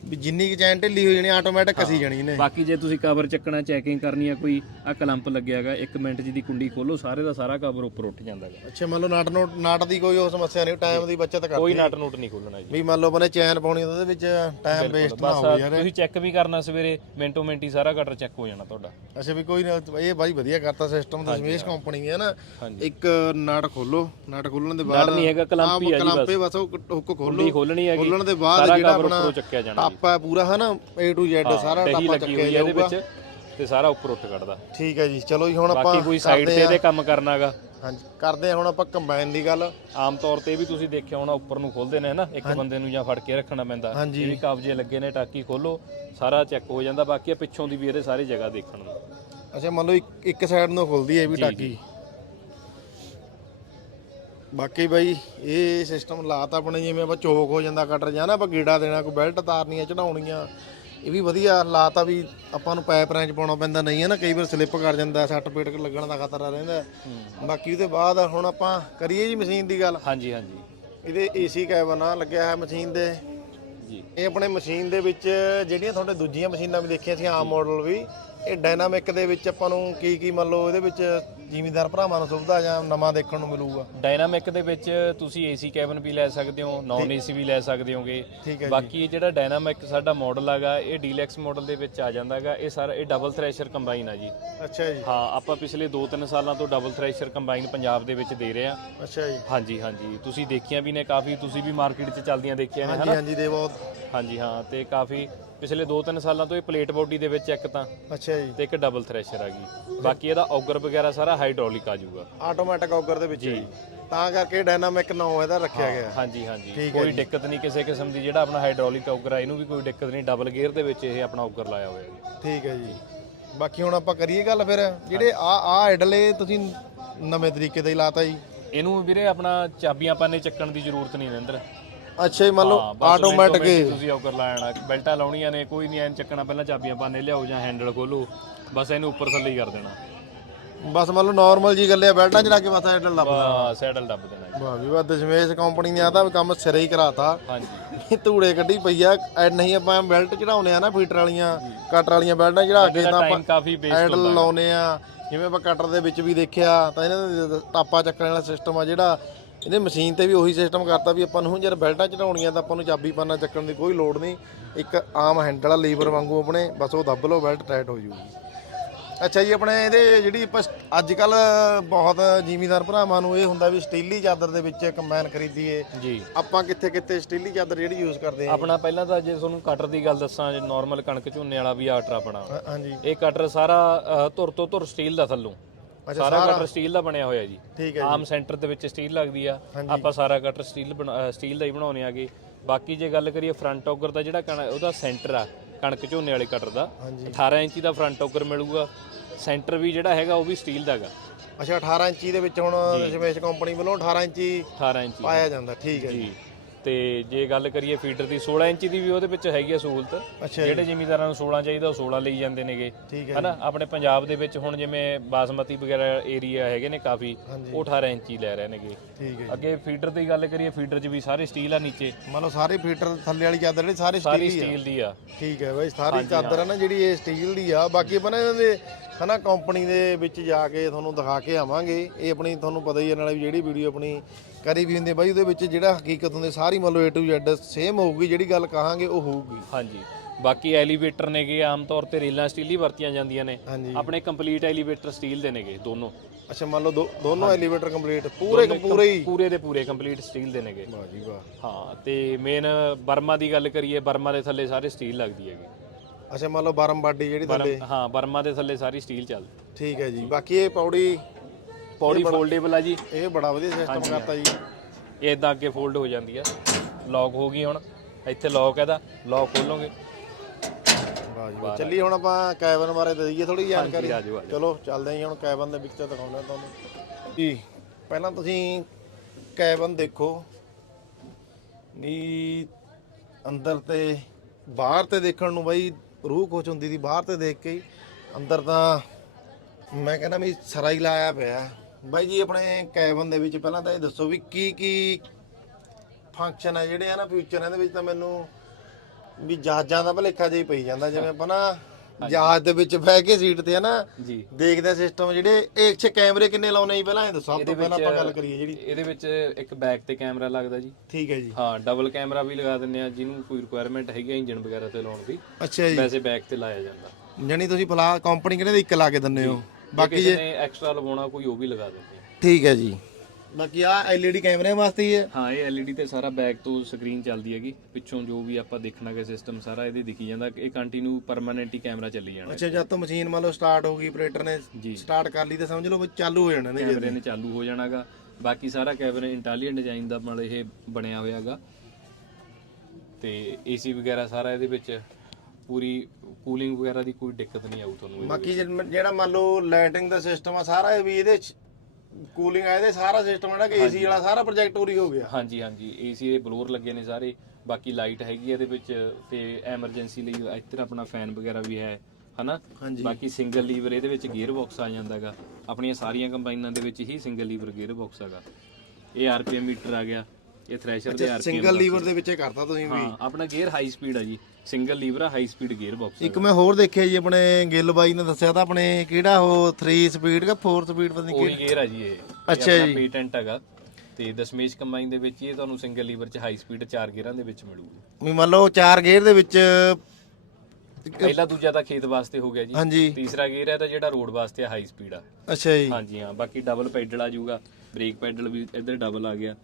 ਵੀ ਜਿੰਨੀ ਕਿ ਚੈਨ ਢਿੱਲੀ ਹੋ ਜਾਣੀ ਆਟੋਮੈਟਿਕ ਕਸੀ ਜਾਣੀ ਇਹਨੇ। ਬਾਕੀ ਜੇ ਤੁਸੀਂ ਕਵਰ ਚੱਕਣਾ ਚੈਕਿੰਗ ਕਰਨੀ ਆ ਕੋਈ ਆ ਕਲੰਪ ਲੱਗਿਆ ਹੈਗਾ 1 ਮਿੰਟ ਜੀ ਦੀ ਕੁੰਡੀ ਖੋਲੋ ਸਾਰੇ ਦਾ ਸਾਰਾ ਕਵਰ ਉੱਪਰ ਉੱਠ ਜਾਂਦਾ ਹੈਗਾ। ਅੱਛਾ ਮੰਨ ਲਓ ਨਾਟ ਨੋਟ ਨਾਟ ਦੀ ਕੋਈ ਉਹ ਸਮੱਸਿਆ ਨਹੀਂ ਟਾਈਮ ਦੀ ਬਚਤ ਕਰ ਕੋਈ ਨਟ ਨੂਟ ਨਹੀਂ ਖੋਲਣਾ ਜੀ। ਵੀ ਮੰਨ ਲਓ ਬਨੇ ਚੈਨ ਪਾਉਣੀ ਉਹਦੇ ਵਿੱਚ ਟਾਈਮ ਵੇਸਟ ਨਾ ਬਸ ਹੋਵੇ ਯਾਰ। ਤੁਸੀਂ ਚੈੱਕ ਵੀ ਕਰਨਾ ਸਵੇਰੇ ਮਿੰਟੋ ਮਿੰਟ ਹੀ ਸਾਰਾ ਕਟਰ ਚੈੱਕ ਹੋ ਜਾਣਾ ਤੁਹਾਡਾ। ਅੱਛਾ ਵੀ ਕੋਈ ਨਾ ਇਹ ਬਾਈ ਵਧੀਆ ਕਰਤਾ ਸਿਸਟਮ ਦਸ਼ਮੇਸ਼ ਕੰਪਨੀ ਦੀ ਹੈ। ਨਾ। ਇੱਕ ਨਟ ਖੋਲੋ ਨਟ ਖੋਲਣ ਦੇ ਬਾਅਦ ਨਟ ਨਹੀਂ ਹੈਗਾ ਕਲੰਪ ਹੀ ਆ ਜੀ ਕਲੰਪੇ ਬਸ। ਉਹ ਹੁੱਕ ਖੋਲੋ। ਖੋਲਣੀ ਹੈਗੀ ਖੋਲਣ ਦੇ ਬਾਅਦ ਜਿਹੜਾ ਆਪਣਾ ਟਾਪਾ ਪੂਰਾ ਹੈ ਨਾ A to Z ਸਾਰਾ ਟਾਪਾ ਲੱਗੀ ਚੱਕਿਆ ਹੋਈ ਹੈ ਇਹਦੇ ਜਾਊਗਾ ਵਿੱਚ ਤੇ ਸਾਰਾ ਉੱਪਰ ਉੱਠ ਕੱਢਦਾ। ਠੀਕ ਹੈ ਜੀ ਚਲੋ ਜੀ ਹੁਣ ਆਪਾਂ ਬਾਕੀ ਕੋਈ ਸਾਈਡ ਤੇ ਇਹਦੇ ਕੰਮ ਕਰਨਾਗਾ। ਹਾਂਜੀ ਕਰਦੇ ਹਾਂ ਹੁਣ ਆਪਾਂ ਕੰਬਾਈਨ ਦੀ ਗੱਲ। ਆਮ ਤੌਰ ਤੇ ਇਹ ਵੀ ਤੁਸੀਂ ਦੇਖਿਆ ਹੋਣਾ ਉੱਪਰ ਨੂੰ ਖੋਲਦੇ ਨੇ ਨਾ ਇੱਕ ਬੰਦੇ ਨੂੰ ਜਾਂ ਫੜ ਕੇ ਰੱਖਣਾ ਪੈਂਦਾ। ਹਾਂਜੀ। ਇਹ ਵੀ ਕਬਜੇ ਲੱਗੇ ਨੇ ਟਾਕੀ ਖੋਲੋ ਸਾਰਾ ਚੈੱਕ ਹੋ ਜਾਂਦਾ ਬਾਕੀ ਆ ਪਿੱਛੋਂ ਦੀ ਵੀ ਇਹਦੇ ਸਾਰੀ ਜਗ੍ਹਾ ਦੇਖਣ ਨੂੰ। ਅੱਛਾ ਮੰਨ ਲਓ ਇੱਕ- ਇੱਕ ਸਾਈਡ ਨੂੰ ਖੁੱਲਦੀ ਹੈ ਇਹ ਵੀ ਟਾਕੀ। ਬਾਕੀ ਬਾਈ ਇਹ ਸਿਸਟਮ ਲਾਤਾ ਆਪਣੇ ਜਿਵੇਂ ਆਪਾਂ ਚੋਕ ਹੋ ਜਾਂਦਾ ਕਟਰ ਜਾਂ ਨਾ ਆਪਾਂ ਗੀੜਾ ਦੇਣਾ ਕੋਈ ਬੈਲਟ ਤਾਰਨੀਆਂ ਚੜਾਉਣੀਆਂ ਇਹ ਵੀ ਵਧੀਆ ਲਾਤਾ ਵੀ ਆਪਾਂ ਨੂੰ ਪਾਈਪ ਰੈਂਚ ਪਾਉਣਾ ਪੈਂਦਾ ਨਹੀਂ ਹੈ ਨਾ ਕਈ ਵਾਰ ਸਲਿੱਪ ਕਰ ਜਾਂਦਾ ਸੱਟ ਪੇਟ ਲੱਗਣ ਦਾ ਖਤਰਾ ਰਹਿੰਦਾ ਬਾਕੀ ਉਹਦੇ ਬਾਅਦ ਹੁਣ ਆਪਾਂ ਕਰੀਏ ਜੀ ਮਸ਼ੀਨ ਦੀ ਗੱਲ। ਹਾਂਜੀ ਹਾਂਜੀ। ਇਹਦੇ ਏਸੀ ਕੈਬਨ ਆ ਲੱਗਿਆ ਹੈ ਮਸ਼ੀਨ ਦੇ। ਜੀ। ਇਹ ਆਪਣੇ ਮਸ਼ੀਨ ਦੇ ਵਿੱਚ ਜਿਹੜੀਆਂ ਤੁਹਾਡੇ ਦੂਜੀਆਂ ਮਸ਼ੀਨਾਂ ਵੀ ਦੇਖੀਆਂ ਸੀ ਆਮ ਮਾਡਲ ਵੀ ਇਹ ਡਾਇਨਾਮਿਕ ਦੇ ਵਿੱਚ ਆਪਾਂ ਨੂੰ ਕੀ ਕੀ ਮੰਨ ਲਓ ਇਹਦੇ ਵਿੱਚ ਜ਼ਿਮੀਦਾਰ ਭਰਾਵਾਂ ਨੂੰ ਸੁਵਿਧਾ ਜਾਂ ਨਵਾਂ ਦੇਖਣ ਨੂੰ ਮਿਲੂਗਾ। ਡਾਇਨਾਮਿਕ ਦੇ ਵਿੱਚ ਤੁਸੀਂ ਏਸੀ ਕੈਬਨ ਵੀ ਲੈ ਸਕਦੇ ਹੋ ਨਾਨ ਏਸੀ ਵੀ ਲੈ ਸਕਦੇ ਹੋਗੇ। ਠੀਕ ਹੈ ਜੀ। ਬਾਕੀ ਇਹ ਜਿਹੜਾ ਡਾਇਨਾਮਿਕ ਸਾਡਾ ਮਾਡਲ ਹੈਗਾ ਇਹ ਡੀਲੈਕਸ ਮਾਡਲ ਦੇ ਵਿੱਚ ਆ ਜਾਂਦਾ ਹੈਗਾ। ਇਹ ਸਾਰਾ ਇਹ ਡਬਲ ਥ੍ਰੈਸ਼ਰ ਕੰਬਾਈਨ ਆ ਜੀ। ਅੱਛਾ ਜੀ। ਹਾਂ ਆਪਾਂ ਪਿਛਲੇ 2-3 ਸਾਲਾਂ ਤੋਂ ਡਬਲ ਥ੍ਰੈਸ਼ਰ ਕੰਬਾਈਨ ਪੰਜਾਬ ਦੇ ਵਿੱਚ ਦੇ ਰਹੇ ਆ। ਅੱਛਾ ਜੀ। ਹਾਂਜੀ ਹਾਂਜੀ। ਤੁਸੀਂ ਦੇਖੀਆਂ ਵੀ ਨੇ ਕਾਫੀ ਤੁਸੀਂ ਵੀ ਮਾਰਕੀਟ 'ਚ ਚੱਲਦੀਆਂ ਦੇਖੀਆਂ ਨੇ ਹਾਂਜੀ ਹਨਾ? ਹਾਂਜੀ ਦੇ ਬਹੁਤ। ਹਾਂਜੀ ਹਾਂ ਤੇ ਕਾਫੀ ਪਿਛਲੇ 2-3 ਸਾਲਾਂ ਤੋਂ ਇਹ ਪਲੇਟ ਬੋਡੀ ਦੇ ਵਿੱਚ ਇੱਕ ਤਾਂ ਅੱਛਾ ਜੀ। ਤੇ ਇੱਕ ਡਬਲ ਥ੍ਰੈਸ਼ਰ ਆ ਗਈ। ਬਾਕੀ ਇਹਦਾ ਔਗਰ ਵਗੈਰਾ ਸਾਰਾ ਹਾਈਡ੍ਰੋਲਿਕ ਆ ਜਾਊਗਾ। ਆਟੋਮੈਟਿਕ ਔਗਰ ਦੇ ਵਿੱਚ ਜੀ। ਤਾਂ ਕਰਕੇ ਡਾਇਨਾਮਿਕ ਨਾਂ ਇਹਦਾ ਰੱਖਿਆ ਗਿਆ। ਹਾਂਜੀ ਹਾਂਜੀ। ਕੋਈ ਦਿੱਕਤ ਨਹੀਂ ਕਿਸੇ ਕਿਸਮ ਦੀ। ਜਿਹੜਾ ਆਪਣਾ ਹਾਈਡ੍ਰੋਲਿਕ ਔਗਰ ਆ ਇਹਨੂੰ ਵੀ ਕੋਈ ਦਿੱਕਤ ਨਹੀਂ। ਡਬਲ ਗੇਅਰ ਦੇ ਵਿੱਚ ਇਹ ਆਪਣਾ ਔਗਰ ਲਾਇਆ ਹੋਇਆ ਹੈ ਠੀਕ ਹੈ ਜੀ। ਬਾਕੀ ਹੁਣ ਆਪਾਂ ਕਰੀਏ ਗੱਲ ਫਿਰ। ਜਿਹੜੇ ਆ ਆ ਆਈਡਲੇ ਤੁਸੀਂ ਨਵੇਂ ਤਰੀਕੇ ਦਾ ਹੀ ਲਾਤਾ ਜੀ। ਇਹਨੂੰ ਵੀਰੇ ਆਪਣਾ ਚਾਬੀਆਂ ਪਾਣੇ ਚੱਕਣ ਦੀ ਜ਼ਰੂਰਤ ਨਹੀਂ ਅੰਦਰ ਅੱਛਾ ਜੀ ਮੰਨ ਲਓ ਆਟੋਮੈਟਿਕ ਤੁਸੀਂ ਔਗਰ ਲਾਣਾ ਬੈਲਟਾਂ ਲਾਉਣੀਆਂ ਨੇ ਕੋਈ ਨਹੀਂ ਐਨ ਚੱਕਣਾ ਪਹਿਲਾਂ ਚਾਬੀਆਂ ਪਾਣੇ ਲਿਆਓ ਜਾਂ ਹੈਂਡਲ ਖੋਲੋ ਬਸ ਇਹਨੂੰ ਉੱਪਰ ਥੱਲੇ ਹੀ ਕਰ ਦੇਣਾ। ਬਸ ਮੰਨ ਲਓ ਨਾਰਮਲ ਜੀ ਗੱਲੇ ਬੈਲਟਾਂ ਚੜਾ ਕੇ ਬਸ ਆਈਡਲ ਲਾ ਬਸ ਸੈਡਲ ਦੱਬ ਦੇਣਾ ਜੀ। ਵਾਹ ਵੀ ਵਾਹ ਦਸ਼ਮੇਸ਼ ਕੰਪਨੀ ਨੇ ਆ ਤਾਂ ਕੰਮ ਸਿਰੇ ਹੀ ਕਰਾਤਾ। ਹਾਂਜੀ। ਧੂੜੇ ਕੱਢੀ ਪਈ ਆ ਐ ਨਹੀਂ ਆਪਾਂ ਬੈਲਟ ਚੜਾਉਨੇ ਆ ਨਾ ਫੀਟਰ ਵਾਲੀਆਂ ਕਟਰ ਵਾਲੀਆਂ ਬੈਲਟਾਂ ਚੜਾ ਕੇ ਤਾਂ ਟਾਈਮ ਆਪਾਂ ਕਾਫੀ ਵੇਸਟ ਐਡਲ ਲਾਉਨੇ ਆ। ਜਿਵੇਂ ਆਪਾਂ ਕਟਰ ਦੇ ਵਿੱਚ ਵੀ ਦੇਖਿਆ ਤਾਂ ਇਹਨਾਂ ਦਾ ਟਾਪਾ ਚੱਕਣ ਵਾਲਾ ਸਿਸਟਮ ਆ ਜਿਹੜਾ ਇਹਨੇ ਮਸ਼ੀਨ ਤੇ ਵੀ ਉਹੀ ਸਿਸਟਮ ਕਰਤਾ ਵੀ ਆਪਾਂ ਨੂੰ ਜਦ ਬੈਲਟਾਂ ਚੜਾਉਣੀਆਂ ਤਾਂ ਆਪਾਂ ਨੂੰ ਚਾਬੀ ਪਾਣਾ ਚੱਕਣ ਦੀ ਕੋਈ ਲੋੜ ਨਹੀਂ। ਇੱਕ ਆਮ ਹੈਂਡਲ ਆ ਲੀਵਰ ਵਾਂਗੂ ਆਪਣੇ ਬਸ ਉਹ ਦੱਬ ਲਓ ਬੈਲਟ ਟਾਈਟ ਹੋ ਜੂਗੀ। ਅੱਛਾ ਜੀ ਆਪਣੇ ਇਹਦੇ ਜਿਹੜੀ ਆਪਾਂ ਅੱਜ ਕੱਲ ਬਹੁਤ ਜ਼ਿਮੀਦਾਰ ਭਰਾਵਾਂ ਨੂੰ ਇਹ ਹੁੰਦਾ ਵੀ ਸਟੀਲੀ ਚਾਦਰ ਦੇ ਵਿੱਚ ਕੰਬਾਈਨ ਖਰੀਦੀਏ। ਜੀ। ਆਪਾਂ ਕਿੱਥੇ ਕਿੱਥੇ ਸਟੀਲੀ ਚਾਦਰ ਜਿਹੜੀ ਯੂਜ਼ ਕਰਦੇ ਆ? ਆਪਣਾ ਪਹਿਲਾਂ ਤਾਂ ਜੇ ਤੁਹਾਨੂੰ ਕਟਰ ਦੀ ਗੱਲ ਦੱਸਾਂ ਜੇ ਨਾਰਮਲ ਕਣਕ ਝੋਨੇ ਵਾਲਾ ਵੀ ਆਟਰ ਆਪਣਾ। ਹਾਂਜੀ। ਇਹ ਕਟਰ ਸਾਰਾ ਧੁਰ ਤੋਂ ਧੁਰ ਸਟੀਲ ਦਾ ਥੱਲੋਂ। ਸਾਰਾ ਕਟਰ ਸਟੀਲ ਦਾ ਬਣਿਆ ਹੋਇਆ ਜੀ। ਠੀਕ ਹੈ ਆਮ ਸੈਂਟਰ ਦੇ ਵਿੱਚ ਸਟੀਲ ਲੱਗਦੀ ਆ। ਆਪਾਂ ਸਾਰਾ ਕਟਰ ਸਟੀਲ ਸਟੀਲ ਦਾ ਹੀ ਬਣਾਉਣੇ ਆਗੇ। ਬਾਕੀ ਜੇ ਗੱਲ ਕਰੀਏ ਫਰੰਟ ਔਗਰ ਦਾ ਜਿਹੜਾ ਕਣ- ਉਹਦਾ ਸੈਂਟਰ ਆ ਕਣਕ ਝੋਨੇ ਵਾਲੇ ਕਟਰ ਦਾ। ਹਾਂਜੀ। 18 ਇੰਚੀ ਦਾ ਫਰੰਟ ਔਗਰ ਮਿਲੂਗਾ। ਸੈਂਟਰ ਵੀ ਜਿਹੜਾ ਹੈਗਾ ਉਹ ਵੀ ਸਟੀਲ ਦਾ ਹੈਗਾ। ਅੱਛਾ 18 ਇੰਚੀ ਦੇ ਵਿੱਚ ਹੁਣ ਦਸ਼ਮੇਸ਼ ਕੰਪਨੀ ਵੱਲੋਂ 18 ਇੰਚੀ 18 ਇੰਚੀ। ਪਾਇਆ ਜਾਂਦਾ ਠੀਕ ਹੈ ਜੀ। ਤੇ ਜੇ ਗੱਲ ਕਰੀਏ ਫੀਡਰ ਦੀ 16 ਇੰਚੀ ਦੀ ਵੀ ਉਹਦੇ ਵਿੱਚ ਹੈਗੀ ਆ ਸਹੂਲਤ। ਅੱਛਾ ਜੀ। ਜਿਹੜੇ ਜ਼ਿਮੀਦਾਰਾਂ ਨੂੰ 16 ਚਾਹੀਦਾ ਉਹ 16 ਲਈ ਜਾਂਦੇ ਨੇਗੇ। ਠੀਕ ਹੈ ਹਨਾ? ਆਪਣੇ ਪੰਜਾਬ ਦੇ ਵਿੱਚ ਹੁਣ ਜਿਵੇਂ ਬਾਸਮਤੀ ਵਗੈਰਾ ਏਰੀਆ ਹੈਗੇ ਨੇ ਕਾਫੀ ਹਾਂਜੀ। ਉਹ 18 ਇੰਚੀ ਲੈ ਰਹੇ ਨੇਗੇ। ਠੀਕ ਹੈ ਜੀ। ਅੱਗੇ ਫੀਡਰ ਦੀ ਗੱਲ ਕਰੀਏ ਫੀਡਰ 'ਚ ਵੀ ਸਾਰੇ ਸਟੀਲ ਆ ਨੀਚੇ। ਮੰਨ ਲਓ ਸਾਰੇ ਫੀਟਰ ਥੱਲੇ ਵਾਲੀ ਚਾਦਰ ਜਿਹੜੀ ਸਾਰੇ ਸਾਰੀ ਸਟੀਲ ਹੀ ਆ। ਸਟੀਲ ਦੀ ਆ। ਠੀਕ ਹੈ ਬਾਈ ਸਾਰੀ ਚਾਦਰ ਹੈ ਨਾ ਜਿਹੜੀ ਇਹ ਸਟੀਲ ਦੀ ਆ। ਬਾਕੀ ਆਪਾਂ ਨਾ ਇਹਨਾਂ ਦੇ ਹਨਾ ਕੰਪਨੀ ਦੇ ਵਿੱਚ ਜਾ ਕੇ ਤੁਹਾਨੂੰ ਦਿਖਾ ਕੇ ਆਵਾਂਗੇ। ਇਹ ਆਪਣੀ ਤੁਹਾਨੂੰ ਪਤਾ ਹੀ ਹੈ ਨਾਲੇ ਵੀ ਜਿਹੜੀ ਵੀਡੀਓ ਆਪਣੀ ਕਰੀ ਵੀ ਹੁੰਦੀ ਬਾਈ ਉਹਦੇ ਵਿੱਚ ਜਿਹੜਾ ਹਕੀਕਤ ਹੁੰਦੀ ਸਾਰੀ ਮੰਨ ਲਓ A to Z ਸੇਮ ਹੋਊਗੀ ਜਿਹੜੀ ਗੱਲ ਕਹਾਂਗੇ ਉਹ ਹੋਊਗੀ। ਹਾਂਜੀ। ਬਾਕੀ ਐਲੀਵੇਟਰ ਨੇਗੇ ਆਮ ਤੌਰ ਤੇ ਰੇਲਾਂ ਸਟੀਲ ਹੀ ਵਰਤੀਆਂ ਜਾਂਦੀਆਂ ਨੇ। ਹਾਂਜੀ। ਆਪਣੇ ਕੰਪਲੀਟ ਐਲੀਵੇਟਰ ਸਟੀਲ ਦੇ ਨੇਗੇ ਦੋਨੋਂ। ਅੱਛਾ ਮੰਨ ਲਓ ਦੋ- ਦੋਨੋਂ ਐਲੀਵੇਟਰ ਕੰਪਲੀਟ ਪੂਰੇ ਪੂਰੇ ਹੀ। ਪੂਰੇ ਦੇ ਪੂਰੇ ਕੰਪਲੀਟ ਸਟੀਲ ਦੇ ਨੇਗੇ। ਵਾਹ ਜੀ ਵਾਹ। ਹਾਂ ਤੇ ਮੇਨ ਬਰਮਾ ਦੀ ਗੱਲ ਕਰੀਏ ਬਰਮਾ ਦੇ ਥੱਲੇ ਸਾਰੇ ਸਟੀਲ ਲੱਗਦੀ ਹੈਗੀ। ਅੱਛਾ ਮੰਨ ਲਓ ਬਰਮ ਬਾਡੀ ਜਿਹੜੀ ਥੱਲੇ ਬਰਮ ਹਾਂ ਬਰਮਾ ਦੇ ਥੱਲੇ ਸਾਰੀ ਸਟੀਲ ਚੱਲਦੀ। ਠੀਕ ਹੈ ਜੀ। ਬਾਕੀ ਇਹ ਪੌੜੀ ਪੌੜੀ ਫੋਲਡੇਬਲ ਆ ਜੀ। ਇਹ ਬੜਾ ਵਧੀਆ ਸਿਸਟਮ ਕਰਤਾ ਜੀ। ਇਹ ਇਦਾਂ ਅੱਗੇ ਫੋਲਡ ਹੋ ਜਾਂਦੀ ਆ। ਲੌਕ ਹੋ ਗਈ ਹੁਣ। ਇੱਥੇ ਲੌਕ ਇਹਦਾ। ਲੌਕ ਖੋਲੋਗੇ। ਵਾਹ ਜੀ ਵਾਹ। ਚੱਲੀਏ ਹੁਣ ਆਪਾਂ ਕੈਬਨ ਬਾਰੇ ਦਈਏ ਥੋੜੀ ਜਾਣਕਾਰੀ। ਆ ਜਾਓ, ਆ ਜਾਓ। ਚਲੋ ਚੱਲਦੇ ਹਾਂ ਜੀ ਹੁਣ ਕੈਬਨ ਦੇ ਵਿੱਚ ਦਿਖਾਉਂਦੇ ਹਾਂ ਤੁਹਾਨੂੰ। ਜੀ ਪਹਿਲਾਂ ਤੁਸੀਂ ਕੈਬਨ ਦੇਖੋ। ਨੀ ਅੰਦਰ ਤੇ ਬਾਹਰ ਤੇ ਦੇਖਣ ਨੂੰ ਬਾਈ ਰੂਹ ਖੁਸ਼ ਹੁੰਦੀ ਸੀ ਬਾਹਰ ਤੇ ਦੇਖ ਕੇ ਹੀ। ਅੰਦਰ ਤਾਂ ਮੈਂ ਕਹਿੰਦਾ ਵੀ ਸਰਾ ਹੀ ਲਾਇਆ ਪਿਆ। ਬਾਈ ਜੀ ਆਪਣੇ ਕੈਬਨ ਦੇ ਵਿੱਚ ਪਹਿਲਾਂ ਤਾਂ ਇਹ ਦੱਸੋ ਵੀ ਕੀ ਕੀ ਫੰਕਸ਼ਨ ਹੈ ਜਿਹੜੇ ਆ ਨਾ ਫਿਊਚਰ ਇਹਦੇ ਵਿੱਚ ਤਾਂ ਮੈਨੂੰ ਵੀ ਜਹਾਜ਼ਾਂ ਦਾ ਭਲੇਖਾ ਜਿਹਾ ਹੀ ਪਈ ਜਾਂਦਾ। ਜਿਵੇਂ ਆਪਾਂ ਨਾ ਜਹਾਜ਼ ਦੇ ਵਿੱਚ ਬਹਿ ਕੇ ਸੀਟ ਤੇ ਹੈ ਨਾ ਜੀ। ਦੇਖਦੇ ਸਿਸਟਮ ਜਿਹੜੇ ਇਹ 'ਚ ਕੈਮਰੇ ਕਿੰਨੇ ਲਾਉਣੇ ਜੀ ਪਹਿਲਾਂ ਇਹ ਦੱਸੋ ਸਭ ਤੋਂ ਪਹਿਲਾਂ ਆਪਾਂ ਗੱਲ ਕਰੀਏ ਜਿਹੜੀ। ਇਹਦੇ ਵਿੱਚ ਇੱਕ ਬੈਕ ਤੇ ਕੈਮਰਾ ਲੱਗਦਾ ਜੀ। ਠੀਕ ਹੈ ਜੀ। ਹਾਂ ਡਬਲ ਕੈਮਰਾ ਵੀ ਲਗਾ ਦਿੰਦੇ ਆ ਜਿਹਨੂੰ ਕੋਈ ਰਿਕੁਆਇਰਮੈਂਟ ਹੈਗੀ ਆ ਇੰਜਨ ਵਗੈਰਾ ਤੇ ਲਾਉਣ ਦੀ। ਅੱਛਾ ਜੀ। ਵੈਸੇ ਬੈਕ ਤੇ ਲਾਇਆ ਜਾਂਦਾ। ਜਾਨੀ ਤੁਸੀਂ ਫਲਾ ਕੰਪਨੀ ਕਿਹਨੇ ਦੇ ਇੱਕ ਲਾ ਕੇ ਦਿੰਦੇ ਹੋ? ਬਾਕੀ ਜੇ ਐਕਸਟਰਾ ਲਵਾਉਣਾ ਕੋਈ ਉਹ ਵੀ ਲਗਾ ਦਿੰਦੇ ਆ। ਠੀਕ ਹੈ ਜੀ। ਬਾਕੀ ਆ ਐਲਈਡੀ ਕੈਮਰਿਆਂ ਵਾਸਤੇ ਹੀ ਹੈ? ਹਾਂ ਇਹ LED ਤੇ ਸਾਰਾ ਬੈਕ ਤੋਂ ਸਕਰੀਨ ਚੱਲਦੀ ਹੈਗੀ। ਪਿੱਛੋਂ ਜੋ ਵੀ ਆਪਾਂ ਦੇਖਣਾ ਕਿ ਸਿਸਟਮ ਸਾਰਾ ਇਹਦੇ ਦਿਖੀ ਜਾਂਦਾ। ਇਹ ਕੰਟੀਨਿਊ ਪਰਮਾਨੈਂਟ ਹੀ ਕੈਮਰਾ ਚੱਲੀ ਜਾਣਾ ਅੱਛਾ ਜਦ ਤੋਂ ਮਸ਼ੀਨ ਮੰਨ ਲਓ ਸਟਾਰਟ ਹੋ ਗਈ ਆਪਰੇਟਰ ਨੇ ਜੀ। ਸਟਾਰਟ ਕਰ ਲਈ ਤਾਂ ਸਮਝ ਲਓ ਵੀ ਚਾਲੂ ਹੋ ਜਾਣਾ ਨੇ ਕੈਮਰੇ ਨੇ ਚਾਲੂ ਹੋ ਜਾਣਾਗਾ ਬਾਕੀ ਸਾਰਾ ਕੈਮਰਾ ਇੰਟੈਲੀਜੈਂਟ ਡਿਜ਼ਾਈਨ ਦਾ ਮਤਲਬ ਇਹ ਬਣਿਆ ਹੋਇਆਗਾ ਤੇ ਏਸੀ ਵਗੈਰਾ ਸਾਰਾ ਇਹਦੇ ਵਿੱਚ ਪੂਰੀ ਕੂਲਿੰਗ ਵਗੈਰਾ ਦੀ ਕੋਈ ਦਿੱਕਤ ਨਹੀਂ ਆਊ ਤੁਹਾਨੂੰ ਇਹਦੇ ਬਾਕੀ ਜੇ- ਜਿਹੜਾ ਮੰਨ ਲਓ ਲਾਈਟਿੰਗ ਦਾ ਸਿਸਟਮ ਆ ਸਾਰਾ ਇਹ ਵੀ ਇਹਦੇ ਕੂਲਿੰਗ ਆ ਇਹਦੇ ਸਾਰਾ ਸਿਸਟਮ ਜਿਹੜਾ ਕਿ ਏਸੀ ਵਾਲਾ ਸਾਰਾ ਪ੍ਰੋਜੈਕਟ ਉਰੀ ਹੋ ਗਿਆ। ਹਾਂਜੀ ਹਾਂਜੀ। ਏਸੀ ਦੇ ਬਲੋਰ ਲੱਗੇ ਨੇ ਸਾਰੇ ਬਾਕੀ ਲਾਈਟ ਹੈਗੀ ਇਹਦੇ ਵਿੱਚ ਤੇ ਐਮਰਜੈਂਸੀ ਲਈ ਇੱਧਰ ਆਪਣਾ ਫੈਨ ਵਗੈਰਾ ਵੀ ਹੈ ਹਨਾ? ਹਾਂਜੀ। ਬਾਕੀ ਸਿੰਗਲ ਲੀਵਰ ਇਹਦੇ ਵਿੱਚ ਗੀਅਰ ਬਾਕਸ ਆ ਜਾਂਦਾਗਾ ਆਪਣੀਆਂ ਸਾਰੀਆਂ ਕੰਬਾਈਨਾਂ ਦੇ ਵਿੱਚ ਹੀ ਸਿੰਗਲ ਲੀਵਰ ਗੀਅਰ ਬਾਕਸ ਹੈਗਾ। ਇਹ ਆਰਪੀਐਮ ਮੀਟਰ ਆ ਗਿਆ। ਇਹ ਥ੍ਰੈਸ਼ਰ ਦੇ ਆਰਪੀਐਮ ਸਿੰਗਲ ਲੀਵਰ ਦੇ ਵਿੱਚ ਇਹ ਕਰਤਾ ਤੁਸੀਂ ਵੀ? ਹਾਂ ਆਪਣਾ ਗੀਅਰ ਹਾਈ ਸਪੀਡ ਆ ਜੀ। ਸਿੰਗਲ ਲੀਵਰ ਆ ਹਾਈ ਸਪੀਡ ਗੀਅਰ ਬਾਕਸ ਇੱਕ ਮੈਂ ਹੋਰ ਦੇਖਿਆ ਜੀ ਆਪਣੇ ਗਿੱਲ ਬਾਈ ਨੇ ਦੱਸਿਆ ਤਾਂ ਆਪਣੇ ਕਿਹੜਾ ਉਹ 3 ਸਪੀਡ ਕਾ 4 ਸਪੀਡ ਪਤਾ ਨਹੀਂ ਉਹੀ ਗੀਅਰ ਆ ਜੀ ਇਹ। ਅੱਛਾ ਜੀ। ਪੇਟੈਂਟ ਹੈਗਾ। ਤੇ ਦਸ਼ਮੇਸ਼ ਕੰਬਾਈਨ ਦੇ ਵਿੱਚ ਇਹ ਤੁਹਾਨੂੰ ਸਿੰਗਲ ਲੀਵਰ ਚ ਹਾਈ ਸਪੀਡ ਚਾਰ ਗੇਅਰਾਂ ਦੇ ਵਿੱਚ ਮਿਲੂਗੀ। ਵੀ ਮੰਨ ਲਓ 4 ਗੇਅਰ ਦੇ ਵਿੱਚ ਪਹਿਲਾ ਦੂਜਾ ਤਾਂ ਖੇਤ ਵਾਸਤੇ ਹੋ ਗਿਆ ਜੀ। ਹਾਂਜੀ। ਤੀਸਰਾ ਗੇਅਰ ਹੈ ਤਾਂ ਜਿਹੜਾ ਰੋਡ ਵਾਸਤੇ ਹਾਈ ਸਪੀਡ ਆ। ਅੱਛਾ ਜੀ। ਹਾਂਜੀ ਹਾਂ ਬਾਕੀ ਡਬਲ ਪੈਡਲ ਆ ਜਾਊਗਾ। ਬ੍ਰੇਕ ਪੈਡਲ ਵੀ ਇੱਧਰ ਡਬਲ ਆ ਗਿਆ।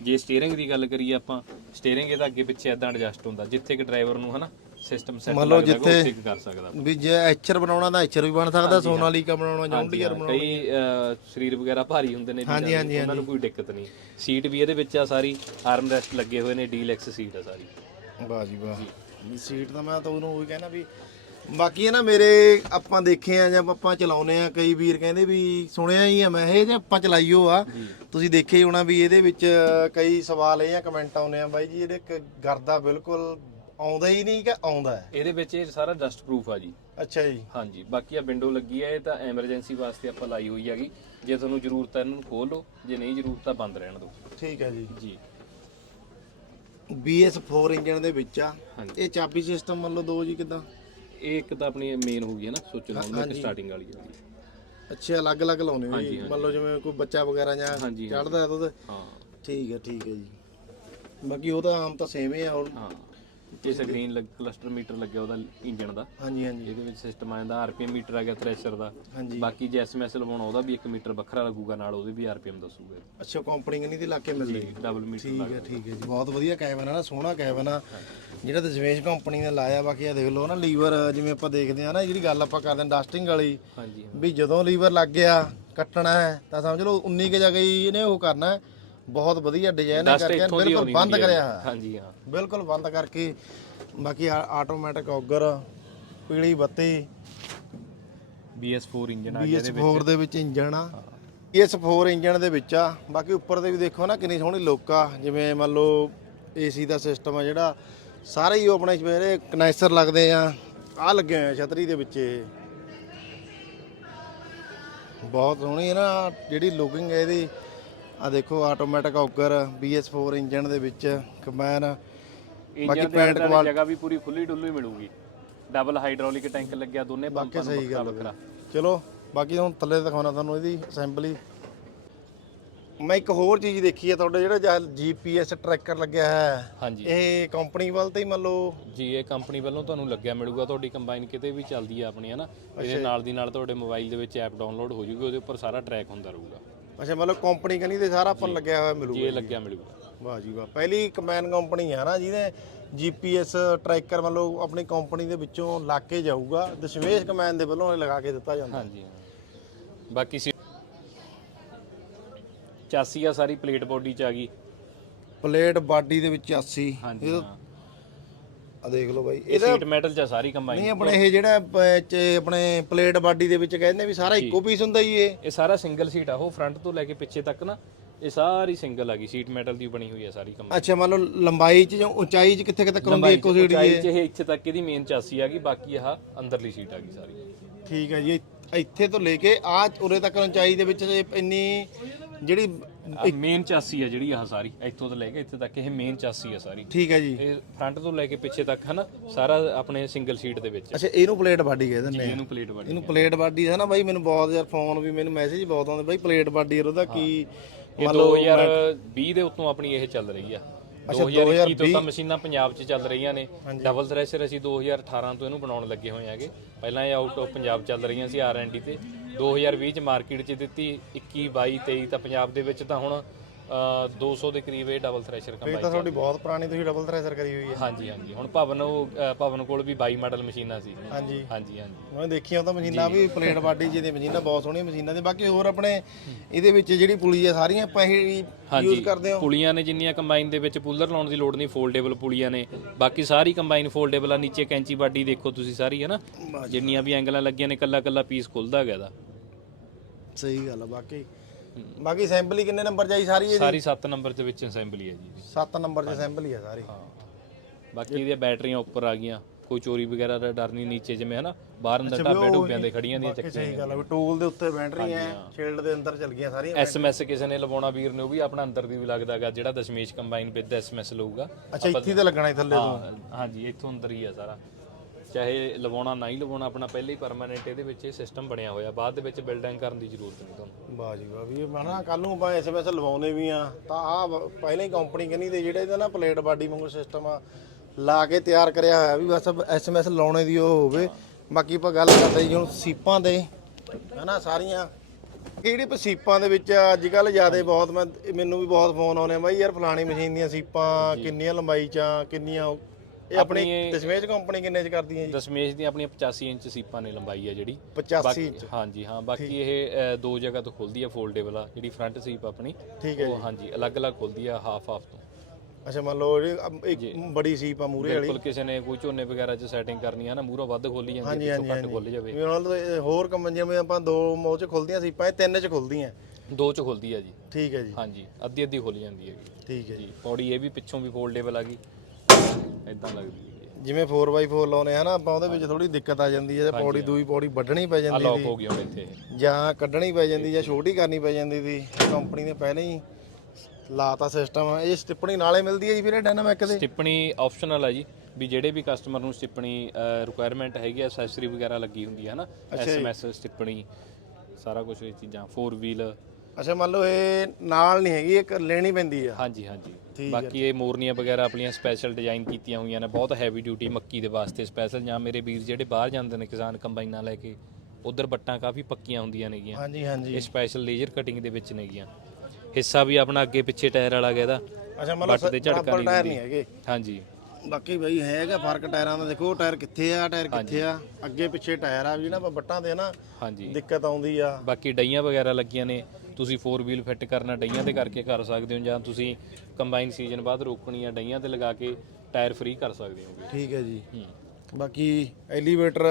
ਜੇ ਸਟੀਅਰਿੰਗ ਦੀ ਗੱਲ ਕਰੀਏ ਆਪਾਂ ਸਟੀਅਰਿੰਗ ਇਹਦਾ ਅੱਗੇ ਪਿੱਛੇ ਇਦਾਂ ਐਡਜਸਟ ਹੁੰਦਾ ਜਿੱਥੇ ਕਿ ਡਰਾਈਵਰ ਨੂੰ ਹਨਾ ਸਿਸਟਮ ਸੈੱਟ ਮੰਨ ਲਓ ਜਿੱਥੇ- ਕਰ ਸਕਦਾ ਵੀ ਜੇ ਐਚਰ ਬਣਾਉਣਾ ਤਾਂ ਐਚਰ ਵੀ ਬਣ ਸਕਦਾ ਸੋਨਾਲੀਕਾ ਬਣਾਉਣਾ ਜੌਂਡੀਅਰ ਹਾਂ, ਕਈ ਸਰੀਰ ਵਗੈਰਾ ਭਾਰੀ ਹੁੰਦੇ ਨੇ ਉਹਨਾਂ ਨੂੰ ਕੋਈ ਦਿੱਕਤ ਨਹੀਂ। ਸੀਟ ਵੀ ਇਹਦੇ ਵਿੱਚ ਆ ਸਾਰੀ ਆਰਮ ਰੈਸਟ ਲੱਗੇ ਹੋਏ ਨੇ ਡੀਲੈਕਸ ਸੀਟ ਆ ਸਾਰੀ। ਵਾਹ ਜੀ ਵਾਹ। ਸੀਟ ਤਾਂ ਮੈਂ ਤਾਂ ਉਹਨੂੰ ਉਹੀ ਕਹਿਣਾ ਵੀ ਬਾਕੀ ਇਹ ਨਾ ਮੇਰੇ ਆਪਾਂ ਦੇਖੇ ਆ ਜਾਂ ਆਪਾਂ ਚਲਾਉਨੇ ਆ ਕਈ ਵੀਰ ਕਹਿੰਦੇ ਵੀ ਸੁਣਿਆ ਹੀ ਆ ਮੈਂ ਇਹ ਜੇ ਆਪਾਂ ਚਲਾਈਓ ਆ ਤੁਸੀਂ ਦੇਖੇ ਹੀ ਹੋਣਾ ਵੀ ਇਹਦੇ ਵਿੱਚ ਕਈ ਸਵਾਲ ਇਹ ਆ ਕਮੈਂਟ ਆਉਨੇ ਆ ਬਾਈ ਜੀ ਇਹਦੇ ਕ- ਗਰਦਾ ਬਿਲਕੁਲ ਆਉਂਦਾ ਹੀ ਨਹੀਂ ਕਿ ਆਉਂਦਾ ਹੈ? ਇਹਦੇ ਵਿੱਚ ਇਹ ਸਾਰਾ ਡਸਟ ਪ੍ਰੂਫ ਆ ਜੀ। ਅੱਛਾ ਜੀ। ਹਾਂਜੀ ਬਾਕੀ ਆ ਵਿੰਡੋ ਲੱਗੀ ਹੈ ਇਹ ਤਾਂ ਐਮਰਜੈਂਸੀ ਵਾਸਤੇ ਆਪਾਂ ਲਾਈ ਹੋਈ ਹੈਗੀ। ਜੇ ਤੁਹਾਨੂੰ ਜ਼ਰੂਰਤ ਹੈ ਇਹਨੂੰ ਖੋਲ ਲਓ ਜੇ ਨਹੀਂ ਜ਼ਰੂਰਤ ਤਾਂ ਬੰਦ ਰਹਿਣ ਦਿਓ। ਠੀਕ ਹੈ ਜੀ। ਜੀ। BS4 ਇੰਜਨ ਦੇ ਵਿੱਚ ਆ। ਇਹ ਚਾਬੀ ਸਿਸਟਮ ਮੰਨ ਲਓ ਦੋ ਜੀ ਕਿਦਾਂ? ਇਹ ਇੱਕ ਤਾਂ ਆਪਣੀ ਮੇਨ ਹੋ ਗਈ ਹੈ ਨਾ ਸੋਚ ਲਓ ਇੱਕ ਸਟਾਰਟਿੰਗ ਵਾਲੀ ਅੱਛਾ ਅਲੱਗ-ਅਲੱਗ ਲਾਉਨੇ ਹੋ ਜੀ। ਮੰਨ ਲਓ ਜਿਵੇਂ ਕੋਈ ਬੱਚਾ ਵਗੈਰਾ ਜਾਂ ਚੜਦਾ ਤਾਂ ਉਹਦੇ ਹਾਂ। ਠੀਕ ਹੈ ਠੀਕ ਹੈ ਜੀ। ਬਾਕੀ ਉਹ ਤਾਂ ਆਮ ਤਾਂ ਸੇਮ ਹੀ ਆ ਹੁਣ ਹਾਂ। ਇਹ ਸਕਰੀਨ ਲੱਗ ਕਲਸਟਰ ਮੀਟਰ ਲੱਗਿਆ ਉਹਦਾ ਇੰਜਨ ਦਾ। ਹਾਂਜੀ ਹਾਂਜੀ। ਇਹਦੇ ਵਿੱਚ ਸਿਸਟਮ ਆ ਜਾਂਦਾ ਆਰਪੀਐਮ ਮੀਟਰ ਆ ਗਿਆ ਥ੍ਰੈਸ਼ਰ ਦਾ। ਹਾਂਜੀ। ਬਾਕੀ ਜੇ ਐਸਐਮਐਸ ਲਵਾਉਣਾ ਉਹਦਾ ਵੀ 1 ਮੀਟਰ ਵੱਖਰਾ ਲੱਗੂਗਾ ਨਾਲ ਉਹਦੇ ਵੀ ਆਰਪੀਐਮ ਦੱਸੂਗਾ। ਅੱਛਾ ਕੰਪਨੀ ਕਿੰਨੀ ਦੀ ਲਾ ਕੇ ਮਿਲਦੀ ਡਬਲ ਮੀਟਰ ਠੀਕ ਹੈ ਠੀਕ ਹੈ ਜੀ। ਬਹੁਤ ਵਧੀਆ ਕੈਬਨ ਆ ਨਾ ਸੋਹਣਾ ਕੈਬਨ ਆ। ਜਿਹੜਾ ਦਸ਼ਮੇਸ਼ ਕੰਪਨੀ ਨੇ ਲਾਇਆ ਬਾਕੀ ਆ ਦੇਖ ਲਓ ਨਾ ਲੀਵਰ ਜਿਵੇਂ ਆਪਾਂ ਦੇਖਦੇ ਆ ਨਾ ਜਿਹੜੀ ਗੱਲ ਆਪਾਂ ਕਰਦੇ ਆ ਡਸਟਿੰਗ ਵਾਲੀ। ਹਾਂਜੀ ਵੀ ਜਦੋਂ ਲੀਵਰ ਲੱਗ ਗਿਆ ਕੱਟਣਾ ਹੈ ਤਾਂ ਸਮਝ ਲਓ 19 ਕੇ ਜਗ੍ਹਾ ਹੀ ਇਹਨੇ ਉਹ ਕਰਨਾ ਹੈ। ਬਹੁਤ ਵਧੀਆ ਡਿਜ਼ਾਈਨ Dust ਕਰਕੇ ਇੱਥੋਂ ਦੀ ਬਿਲਕੁਲ ਆਉਣੀ ਬੰਦ ਹੁੰਦੀ ਹੈ। ਕਰਿਆ। ਹੋਇਆ ਹਾਂਜੀ ਹਾਂ। ਬਿਲਕੁਲ ਬੰਦ ਕਰਕੇ ਬਾਕੀ ਆਟੋਮੈਟਿਕ ਔਗਰ ਪੀਲੀ ਬੱਤੀ BS4 ਇੰਜਨ ਆ ਗਿਆ ਇਹਦੇ ਵਿੱਚ। BS4 ਦੇ ਵਿੱਚ ਇੰਜਨ ਆ। BS4 ਇੰਜਨ ਦੇ ਵਿੱਚ ਆ। ਬਾਕੀ ਉੱਪਰ ਦੇ ਵੀ ਦੇਖੋ ਨਾ ਕਿੰਨੀ ਸੋਹਣੀ ਲੁੱਕ ਆ। ਜਿਵੇਂ ਮੰਨ ਲਓ ਏਸੀ ਦਾ ਸਿਸਟਮ ਆ ਜਿਹੜਾ ਸਾਰੇ ਹੀ ਉਹ ਆਪਣੇ ਜਿਹੜੇ ਕਨੈਕਸਰ ਲੱਗਦੇ ਆ। ਆ ਲੱਗੇ ਹੋਏ ਆ ਛਤਰੀ ਦੇ ਵਿੱਚ। ਇਹ ਬਹੁਤ ਸੋਹਣੀ ਹੈ ਨਾ ਜਿਹੜੀ ਲੁਕਿੰਗ ਹੈ ਇਹਦੀ। ਆ ਦੇਖੋ ਆਟੋਮੈਟਿਕ ਔਗਰ BS4 ਇੰਜਨ ਦੇ ਵਿੱਚ ਕੰਬਾਈਨ ਬਾਕੀ ਪੈਂਟ ਵਾਲੀ ਜਗ੍ਹਾ ਵੀ ਪੂਰੀ ਖੁੱਲੀ ਡੁੱਲੀ ਮਿਲੂਗੀ। ਡਬਲ ਹਾਈਡ੍ਰੋਲਿਕ ਟੈਂਕ ਲੱਗਿਆ ਦੋਨੇ ਪੰਪਾਂ ਨੂੰ ਸਹੀ ਵੱਖਰਾ ਗੱਲ ਵੱਖਰਾ। ਚਲੋ ਬਾਕੀ ਹੁਣ ਥੱਲੇ ਦਿਖਾਉਣਾ ਤੁਹਾਨੂੰ ਇਹਦੀ ਅਸੈਂਬਲੀ ਮੈਂ ਇੱਕ ਹੋਰ ਚੀਜ਼ ਦੇਖੀ ਹੈ ਤੁਹਾਡਾ ਜਿਹੜਾ ਜੀਪੀਐਸ ਟਰੈਕਰ ਲੱਗਿਆ ਹੈ ਹਾਂਜੀ। ਇਹ ਕੰਪਨੀ ਵੱਲ ਤੇ ਹੀ ਮੰਨ ਲਓ। ਜੀ ਇਹ ਕੰਪਨੀ ਵੱਲੋਂ ਤੁਹਾਨੂੰ ਲੱਗਿਆ ਮਿਲੂਗਾ ਤੁਹਾਡੀ ਕੰਬਾਈਨ ਕਿਤੇ ਵੀ ਚੱਲਦੀ ਆ ਆਪਣੀ ਹੈ ਨਾ ਇਹਦੇ ਨਾਲ ਦੀ ਨਾਲ ਤੁਹਾਡੇ ਮੋਬਾਈਲ ਦੇ ਵਿੱਚ ਐਪ ਡਾਊਨਲੋਡ ਹੋ ਜੂਗੀ ਉਹਦੇ ਉੱਪਰ ਸਾਰਾ ਟਰੈਕ ਹੁੰਦਾ ਰਹੂਗਾ। ਅੱਛਾ ਮਤਲਬ ਕੰਪਨੀ ਕਨੀ ਤੇ ਸਾਰਾ ਆਪਾਂ ਲੱਗਿਆ ਹੋਇਆ ਜੀ ਮਿਲੂਗਾ ਇਹ ਲੱਗਿਆ ਮਿਲੂਗਾ। ਵਾਹ ਜੀ ਵਾਹ। ਪਹਿਲੀ ਕਮੈਨ ਕੰਪਨੀ ਆ ਨਾ ਜਿਹਨੇ ਜੀਪੀਐਸ ਟਰੈਕਰ ਮਤਲਬ ਆਪਣੀ ਕੰਪਨੀ ਦੇ ਵਿੱਚੋਂ ਲਾ ਕੇ ਜਾਊਗਾ। ਦਸ਼ਮੇਸ਼ ਕਮੈਨ ਦੇ ਵੱਲੋਂ ਇਹ ਲਗਾ ਕੇ ਦਿੱਤਾ ਜਾਂਦਾ। ਹਾਂਜੀ ਹਾਂ ਬਾਕੀ ਸੀ ਚਾਸੀ ਆ ਸਾਰੀ ਪਲੇਟ ਬੋਡੀ ਚ ਆ ਗਈ। ਪਲੇਟ ਬਾਡੀ ਦੇ ਵਿੱਚ 80 ਹਾਂਜੀ ਹਾਂ। ਆ ਦੇਖ ਲਓ ਬਾਈ। ਇਹ ਇਹਦਾ ਸੀਟ ਮੈਟਲ ਚ ਆ ਸਾਰੀ ਕੰਬਾਈਨ ਨਹੀਂ ਆਪਣੇ ਇਹ ਜਿਹੜਾ ਪ- ਚ ਆਪਣੇ ਪਲੇਟ ਬਾਡੀ ਦੇ ਵਿੱਚ ਕਹਿੰਦੇ ਵੀ ਸਾਰਾ ਇੱਕੋ ਪੀਸ ਹੁੰਦਾ ਜੀ ਇਹ। ਇਹ ਸਾਰਾ ਸਿੰਗਲ ਸੀਟ ਆ ਉਹ ਫਰੰਟ ਤੋਂ ਲੈ ਕੇ ਪਿੱਛੇ ਤੱਕ ਨਾ ਇਹ ਸਾਰੀ ਸਿੰਗਲ ਆ ਗਈ ਸੀਟ ਮੈਟਲ ਦੀ ਬਣੀ ਹੋਈ ਆ ਸਾਰੀ ਕੰਬਾਈਨ ਅੱਛਾ ਮੰਨ ਲਓ ਲੰਬਾਈ ਚ ਜਾਂ ਉਚਾਈ ਚ ਕਿੱਥੇ ਕਿੱਥੇ ਹੁੰਦੀ ਹੈ ਇੱਕੋ ਸੀਟ ਉਚਾਈ ਚ ਇਹ ਇੱਥੇ ਤੱਕ ਇਹਦੀ ਮੇਨ ਚਾਸੀ ਆ ਗਈ ਬਾਕੀ ਆਹ ਅੰਦਰਲੀ ਸੀਟ ਆ ਗਈ ਸਾਰੀ। ਠੀਕ ਹੈ ਜੀ ਇੱਥੇ ਤੋਂ ਲੈ ਕੇ ਆ ਉਰੇ ਤੱਕ ਉਚਾਈ ਦੇ ਵਿੱਚ ਇਹ ਇੰਨੀ ਜਿਹੜੀ ਮੇਨ ਚਾਸੀ ਆ ਜਿਹੜੀ ਆਹ ਸਾਰੀ ਇੱਥੋਂ ਤੋਂ ਲੈ ਕੇ ਇੱਥੇ ਤੱਕ ਇਹ ਮੇਨ ਚਾਸੀ ਆ ਸਾਰੀ। ਠੀਕ ਹੈ ਜੀ। ਇਹ ਫਰੰਟ ਤੋਂ ਲੈ ਕੇ ਪਿੱਛੇ ਤੱਕ ਹਨਾ ਸਾਰਾ ਆਪਣੇ ਸਿੰਗਲ ਸੀਟ ਦੇ ਵਿੱਚ। ਅੱਛਾ ਇਹਨੂੰ ਪਲੇਟ ਬਾਡੀ ਕਹਿੰਦੇ ਨੇ ਇਹਨੂੰ ਪਲੇਟ ਬਣੀ ਇਹਨੂੰ ਪਲੇਟ ਬਾਡੀ ਹੈ ਨਾ ਬਾਈ ਮੈਨੂੰ ਬਹੁਤ ਯਾਰ ਫੋਨ ਵੀ ਮੈਨੂੰ ਮੈਸੇਜ ਬਹੁਤ ਆਉਂਦੇ ਬਾਈ ਪਲੇਟ ਬਾਡੀ ਯਾਰ ਉਹਦਾ ਕੀ ਇਹ 2020 ਦੇ ਉੱਤੋਂ ਆਪਣੀ ਇਹ ਚੱਲ ਰਹੀ ਆ। 2021 ਤੋਂ ਤਾਂ ਮਸ਼ੀਨਾਂ ਪੰਜਾਬ 'ਚ ਚੱਲ ਰਹੀਆਂ ਨੇ। ਡਬਲ ਥ੍ਰੈਸ਼ਰ ਅਸੀਂ 2018 ਤੋਂ ਇਹਨੂੰ ਬਣਾਉਣ ਲੱਗੇ ਹੋਏ ਆਗੇ ਪਹਿਲਾਂ ਇਹ ਆਊਟ ਆਫ ਪੰਜਾਬ ਚੱਲ ਰਹੀਆਂ ਸੀ ਆਰ&ਡੀ ਤੇ। 2020 ਚ ਮਾਰਕੀਟ 'ਚ ਦਿੱਤੀ 21 22 23 ਤਾਂ ਪੰਜਾਬ ਦੇ ਵਿੱਚ ਤਾਂ ਹੁਣ ਅ, 200 ਦੇ ਕਰੀਬ ਇਹ ਡਬਲ ਥ੍ਰੈਸ਼ਰ ਇਹ ਕੰਬਾਈਨ ਤਾਂ ਤੁਹਾਡੀ ਬਹੁਤ ਪੁਰਾਣੀ ਤੁਸੀਂ ਡਬਲ ਥ੍ਰੈਸ਼ਰ ਕਰੀ ਹੋਈ ਹੈ। ਹਾਂਜੀ ਹਾਂਜੀ। ਹੁਣ ਭਵਨ ਉਹ, ਅ, ਭਵਨ ਕੋਲ ਵੀ 22 ਮਾਡਲ ਮਸ਼ੀਨਾਂ ਸੀ। ਹਾਂਜੀ। ਹਾਂਜੀ ਹਾਂਜੀ। ਮੈਂ ਦੇਖੀਆਂ ਉਹ ਤਾਂ ਮਸ਼ੀਨਾਂ ਵੀ ਪਲੇਟ ਬਾਡੀ ਜਿਹਦੀ ਮਸ਼ੀਨਾਂ ਬਹੁਤ ਸੋਹਣੀਆਂ ਮਸ਼ੀਨਾਂ ਦੇ ਬਾਕੀ ਹੋਰ ਆਪਣੇ ਇਹਦੇ ਵਿੱਚ ਜਿਹੜੀ ਪੁਲੀ ਆ ਸਾਰੀਆਂ ਆਪਾਂ ਇਹ ਯੂਜ਼ ਕਰਦੇ ਹਾਂ। ਪੁਲੀਆਂ ਨੇ ਜਿੰਨੀਆਂ ਕੰਬਾਈਨ ਦੇ ਵਿੱਚ ਪੂਲਰ ਲਾਉਣ ਦੀ ਲੋੜ ਨਹੀਂ ਫੋਲਡੇਬਲ ਪੁਲੀਆਂ ਨੇ। ਬਾਕੀ ਸਾਰੀ ਕੰਬਾਈਨ ਫੋਲਡੇਬਲ ਆ ਨੀਚੇ ਕੈਂਚੀ ਬਾਡੀ ਦੇਖੋ ਤੁਸੀਂ ਸਾਰੀ ਹੈ ਨਾ ਜਿੰਨੀਆਂ ਵੀ ਐਂਗਲਾਂ ਲੱਗੀਆਂ ਨੇ ਕੱਲਾ ਕੱਲਾ ਪੀਸ ਖੁੱਲਦਾ ਹੈਗਾ ਇਹਦਾ। ਸਹੀ ਗੱਲ ਆ ਬਾਕੀ ਬਾਕੀ ਅਸੈਂਬਲੀ ਕਿੰਨੇ ਨੰਬਰ ਜਾਈ ਸਾਰੀ ਇਹਦੀ? ਸਾਰੀ 7 ਨੰਬਰ ਦੇ ਵਿੱਚ ਅਸੈਂਬਲੀ ਹੈ ਜੀ। 7 ਨੰਬਰ ਚ ਅਸੈਂਬਲੀ ਆ ਸਾਰੀ। ਹਾਂ। ਬਾਕੀ ਇਹਦੀਆਂ ਬੈਟਰੀਆਂ ਉੱਪਰ ਆ ਗਈਆਂ ਕੋਈ ਚੋਰੀ ਵਗੈਰਾ ਦਾ ਡਰ ਨਹੀਂ ਨੀਚੇ ਜਿਵੇਂ ਹਨਾ ਬਾਹਰ ਅੰਦਰ ਢਾਬੇ ਢੁੱਬਿਆਂ ਦੇ ਖੜੀਆਂ ਦੀਆਂ ਬਾਕੀ ਸਹੀ ਗੱਲ ਆ ਵੀ ਟੂਲ ਦੇ ਉੱਤੇ ਬੈਟਰੀ ਐ ਸ਼ੀਲਡ ਦੇ ਅੰਦਰ ਚਲ ਗਈਆਂ ਸਾਰੀਆਂ ਐਸਐਮਐਸ ਕਿਸੇ ਨੇ ਲਵਾਉਣਾ ਵੀਰ ਨੇ ਉਹ ਵੀ ਆਪਣਾ ਅੰਦਰ ਦੀ ਵੀ ਲੱਗਦਾਗਾ ਜਿਹੜਾ ਦਸ਼ਮੇਸ਼ ਕੰਬਾਈਨ ਵਿਦ ਐਸਐਮਐਸ ਲਊਗਾ। ਅੱਛਾ ਇੱਥੇ ਤੇ ਲੱਗਣਾ ਸੀ ਥੱਲੇ ਤੋਂ। ਹਾਂ ਹਾਂਜੀ ਇੱਥੋਂ ਅੰਦਰ ਹੀ ਆ ਸਾਰਾ। ਚਾਹੇ ਲਵਾਉਣਾ ਨਾ ਹੀ ਲਵਾਉਣਾ ਆਪਣਾ ਪਹਿਲੇ ਹੀ ਪਰਮਾਨੈਂਟ ਇਹਦੇ ਵਿੱਚ ਇਹ ਸਿਸਟਮ ਬਣਿਆ ਹੋਇਆ। ਬਾਅਦ ਦੇ ਵਿੱਚ ਬਿਲਡਿੰਗ ਕਰਨ ਦੀ ਜ਼ਰੂਰਤ ਨਹੀਂ ਤੁਹਾਨੂੰ। ਵਾਹ ਜੀ ਵਾਹ ਵੀ ਮੈਂ ਨਾ ਕੱਲ ਨੂੰ ਆਪਾਂ ਐਸਐਮਐਸ ਲਵਾਉਨੇ ਵੀ ਆ ਤਾਂ ਆ ਪਹਿਲਾਂ ਹੀ ਕੰਪਨੀ ਕਹਿੰਦੀ ਤੇ ਜਿਹੜਾ ਇਹਦਾ ਨਾ ਪਲੇਟ ਬਾਡੀ ਵਾਂਗੂ ਸਿਸਟਮ ਆ ਲਾ ਕੇ ਤਿਆਰ ਕਰਿਆ ਹੋਇਆ ਵੀ ਬਸ ਐਸਐਮਐਸ ਲਾਉਣੇ ਦੀ ਉਹ ਹੋਵੇ। ਬਾਕੀ ਆਪਾਂ ਗੱਲ ਕਰਦੇ ਜੀ ਹੁਣ ਸੀਪਾਂ ਦੇ ਹਨਾ ਸਾਰੀਆਂ। ਕਿਹੜੀ ਪ- ਸੀਪਾਂ ਦੇ ਵਿੱਚ ਅੱਜ ਕੱਲ ਜ਼ਿਆਦਾ ਬਹੁਤ ਮੈਂ ਮੈਨੂੰ ਵੀ ਬਹੁਤ ਫੋਨ ਆਉਂਦੇ ਆ। ਬਾਈ ਯਾਰ ਫਲਾਣੀ ਮਸ਼ੀਨ ਦੀਆਂ ਸੀਪਾਂ ਕਿੰਨੀਆਂ ਲੰਬਾਈ ਚ ਆ, ਕਿੰਨੀਆਂ ਇਹ ਆਪਣੀ ਦਸ਼ਮੇਸ਼ ਕੰਪਨੀ ਕਿੰਨੇ ਚ ਕਰਦੀ ਹੈ ਜੀ? ਦਸ਼ਮੇਸ਼ ਦੀ ਆਪਣੀਆਂ 85 ਇੰਚ ਸੀਪਾਂ ਨੇ ਲੰਬਾਈ ਆ ਜਿਹੜੀ। 85 ਇੰਚ। ਹਾਂਜੀ ਹਾਂ ਬਾਕੀ ਇਹ ਅ, ਦੋ ਜਗ੍ਹਾ ਤੋਂ ਖੁੱਲਦੀ ਆ ਫੋਲਡੇਬਲ ਆ ਜਿਹੜੀ ਫਰੰਟ ਸੀਪ ਆਪਣੀ ਠੀਕ ਹੈ ਉਹ ਹਾਂਜੀ ਅਲੱਗ-ਅਲੱਗ ਖੁੱਲਦੀ ਆ ਹਾਫ ਹਾਫ ਤੋਂ। ਅੱਛਾ ਮੰਨ ਲਓ ਇਹ ਅਮ ਇੱਕ ਬੜੀ ਸੀਪ ਆ ਮੂਰੇ ਵਾਲੀ। ਬਿਲਕੁਲ ਕਿਸੇ ਨੇ ਕੋਈ ਝੋਨੇ ਵਗੈਰਾ 'ਚ ਸੈਟਿੰਗ ਕਰਨੀ ਆ ਨਾ ਮੂਹਰੋਂ ਵੱਧ ਖੋਲੀ ਜਾਂਦੀ ਹੈ ਪਿੱਛੋਂ ਘੱਟ ਖੁੱਲ ਜਾਵੇ। ਵੀ ਉਹਨਾਂ ਤੋਂ ਹੋਰ ਕੰਮ ਜਿਵੇਂ ਆਪਾਂ ਦੋ ਮੋਹ ਚ ਖੁੱਲਦੀਆਂ ਸੀਪਾਂ ਇਹ ਤਿੰਨ ਚ ਖੁੱਲਦੀਆਂ ਦੋ 'ਚ ਖੁੱਲਦੀ ਆ ਜੀ। ਠੀਕ ਹੈ ਜੀ। ਹਾਂਜੀ ਅੱਧੀ ਅੱਧੀ ਖੁੱਲ ਜਾਂਦੀ ਹੈਗੀ। ਠੀਕ ਹੈ ਜੀ। ਜੀ ਪੌੜੀ ਇਹ ਵੀ ਪਿੱਛੋਂ ਵੀ ਫੋਲਡੇਬਲ ਆ ਗਈ। ਇਦਾਂ ਲੱਗਦੀ ਹੈ। ਜਿਵੇਂ 4x4 ਲਾਉਨੇ ਆ ਨਾ ਆਪਾਂ ਉਹਦੇ ਵਿੱਚ ਥੋੜੀ ਦਿੱਕਤ ਆ ਜਾਂਦੀ ਹੈ ਪੌੜੀ ਦੂਈ ਪੌੜੀ ਵੱਢਣੀ ਪੈ ਆ ਜਾਂਦੀ ਲੌਕ ਸੀ। ਹੋ ਗਿਆ ਹੁਣ ਇੱਥੇ ਇਹ। ਜਾਂ ਕੱਢਣੀ ਪੈ ਜਾਂਦੀ ਜਾਂ ਛੋਟੀ ਕਰਨੀ ਪੈ ਜਾਂਦੀ ਸੀ। ਕੰਪਨੀ ਨੇ ਪਹਿਲਾਂ ਹੀ ਲਾਤਾ ਸਿਸਟਮ ਇਹ ਸਟਿੱਪਣੀ ਨਾਲੇ ਮਿਲਦੀ ਹੈ ਜੀ ਵੀਰੇ ਡਾਇਨਾਮਿਕ ਦੇ? ਸਟਿੱਪਣੀ ਆਪਸ਼ਨਲ ਆ ਜੀ ਵੀ ਜਿਹੜੇ ਵੀ ਕਸਟਮਰ ਨੂੰ ਸਟਿੱਪਣੀ ਰਿਕੁਆਇਰਮੈਂਟ ਹੈਗੀ ਐਕਸੈਸਰੀ ਵਗੈਰਾ ਲੱਗੀ ਹੁੰਦੀ ਹੈ ਨਾ ਐਸਐਮਐਸ ਸਟਿੱਪਣੀ ਸਾਰਾ ਕੁਝ ਇਹ ਚੀਜ਼ਾਂ 4 ਵੀਲ ਅੱਛਾ ਮੰਨ ਲਓ ਇਹ ਨਾਲ ਨਹੀਂ ਹੈਗੀ ਇੱਕ ਲੈਣੀ ਪੈਂਦੀ ਆ। ਹਾਂਜੀ ਹਾਂਜੀ। ਬਾਕੀ ਇਹ ਮੋਰਨੀਆਂ ਵਗੈਰਾ ਆਪਣੀਆਂ ਸਪੈਸ਼ਲ ਡਿਜ਼ਾਈਨ ਕੀਤੀਆਂ ਹੋਈਆਂ ਨੇ ਬਹੁਤ ਹੈਵੀ ਡਿਊਟੀ ਮੱਕੀ ਦੇ ਵਾਸਤੇ ਸਪੈਸ਼ਲ ਜਾਂ ਮੇਰੇ ਵੀਰ ਜਿਹੜੇ ਬਾਹਰ ਜਾਂਦੇ ਨੇ ਕਿਸਾਨ ਕੰਬਾਈਨਾਂ ਲੈ ਕੇ ਉਧਰ ਬੱਟਾਂ ਕਾਫੀ ਪੱਕੀਆਂ ਹੁੰਦੀਆਂ ਨੇਗੀਆਂ। ਹਾਂਜੀ ਹਾਂਜੀ। ਇਹ ਸਪੈਸ਼ਲ ਲੇਜ਼ਰ ਕਟਿੰਗ ਦੇ ਵਿੱਚ ਨੇਗੀਆਂ। ਹਿੱਸਾ ਵੀ ਆਪਣਾ ਅੱਗੇ ਪਿੱਛੇ ਟਾਇਰ ਵਾਲਾ ਇਹਦਾ। ਅੱਛਾ ਮੰਨ ਬੱਟ ਤੇ ਝਟਕਾ ਨਹੀਂ ਟਾਇਰ। ਨਹੀਂ ਹੈਗੇ? ਹਾਂਜੀ। ਬਾਕੀ ਬਈ ਹੈਗਾ ਫ਼ਰਕ ਟਾਇਰਾਂ ਦਾ ਦੇਖੋ ਟਾਇਰ ਕਿੱਥੇ ਆ ਟਾਇਰ ਕਿੱਥੇ ਆ। ਅੱਗੇ ਪਿੱਛੇ ਟਾਇਰ ਆ ਜਿਹੜਾ ਆਪਾਂ ਬੱਟਾਂ ਤੇ ਨਾ ਹਾਂਜੀ। ਦਿੱਕਤ ਆਉਂਦੀ ਆ। ਬਾਕੀ ਡਈਆਂ ਵਗੈਰਾ ਲੱਗੀਆਂ ਨੇ ਤੁਸੀਂ 4 ਵੀਲ ਫਿੱਟ ਕਰਨਾ ਡਈਆਂ ਤੇ ਕਰਕੇ ਕਰ ਸਕਦੇ ਹੋ ਜਾਂ ਤੁਸੀਂ ਕੰਬਾਈਨ ਸੀਜ਼ਨ ਬਾਅਦ ਰੋਕਣੀ ਆ ਡਈਆਂ ਤੇ ਲਗਾ ਕੇ ਟਾਇਰ ਫ੍ਰੀ ਕਰ ਸਕਦੇ ਹੋ। ਠੀਕ ਹੈ ਜੀ। ਹੂੰ। ਬਾਕੀ ਐਲੀਵੇਟਰ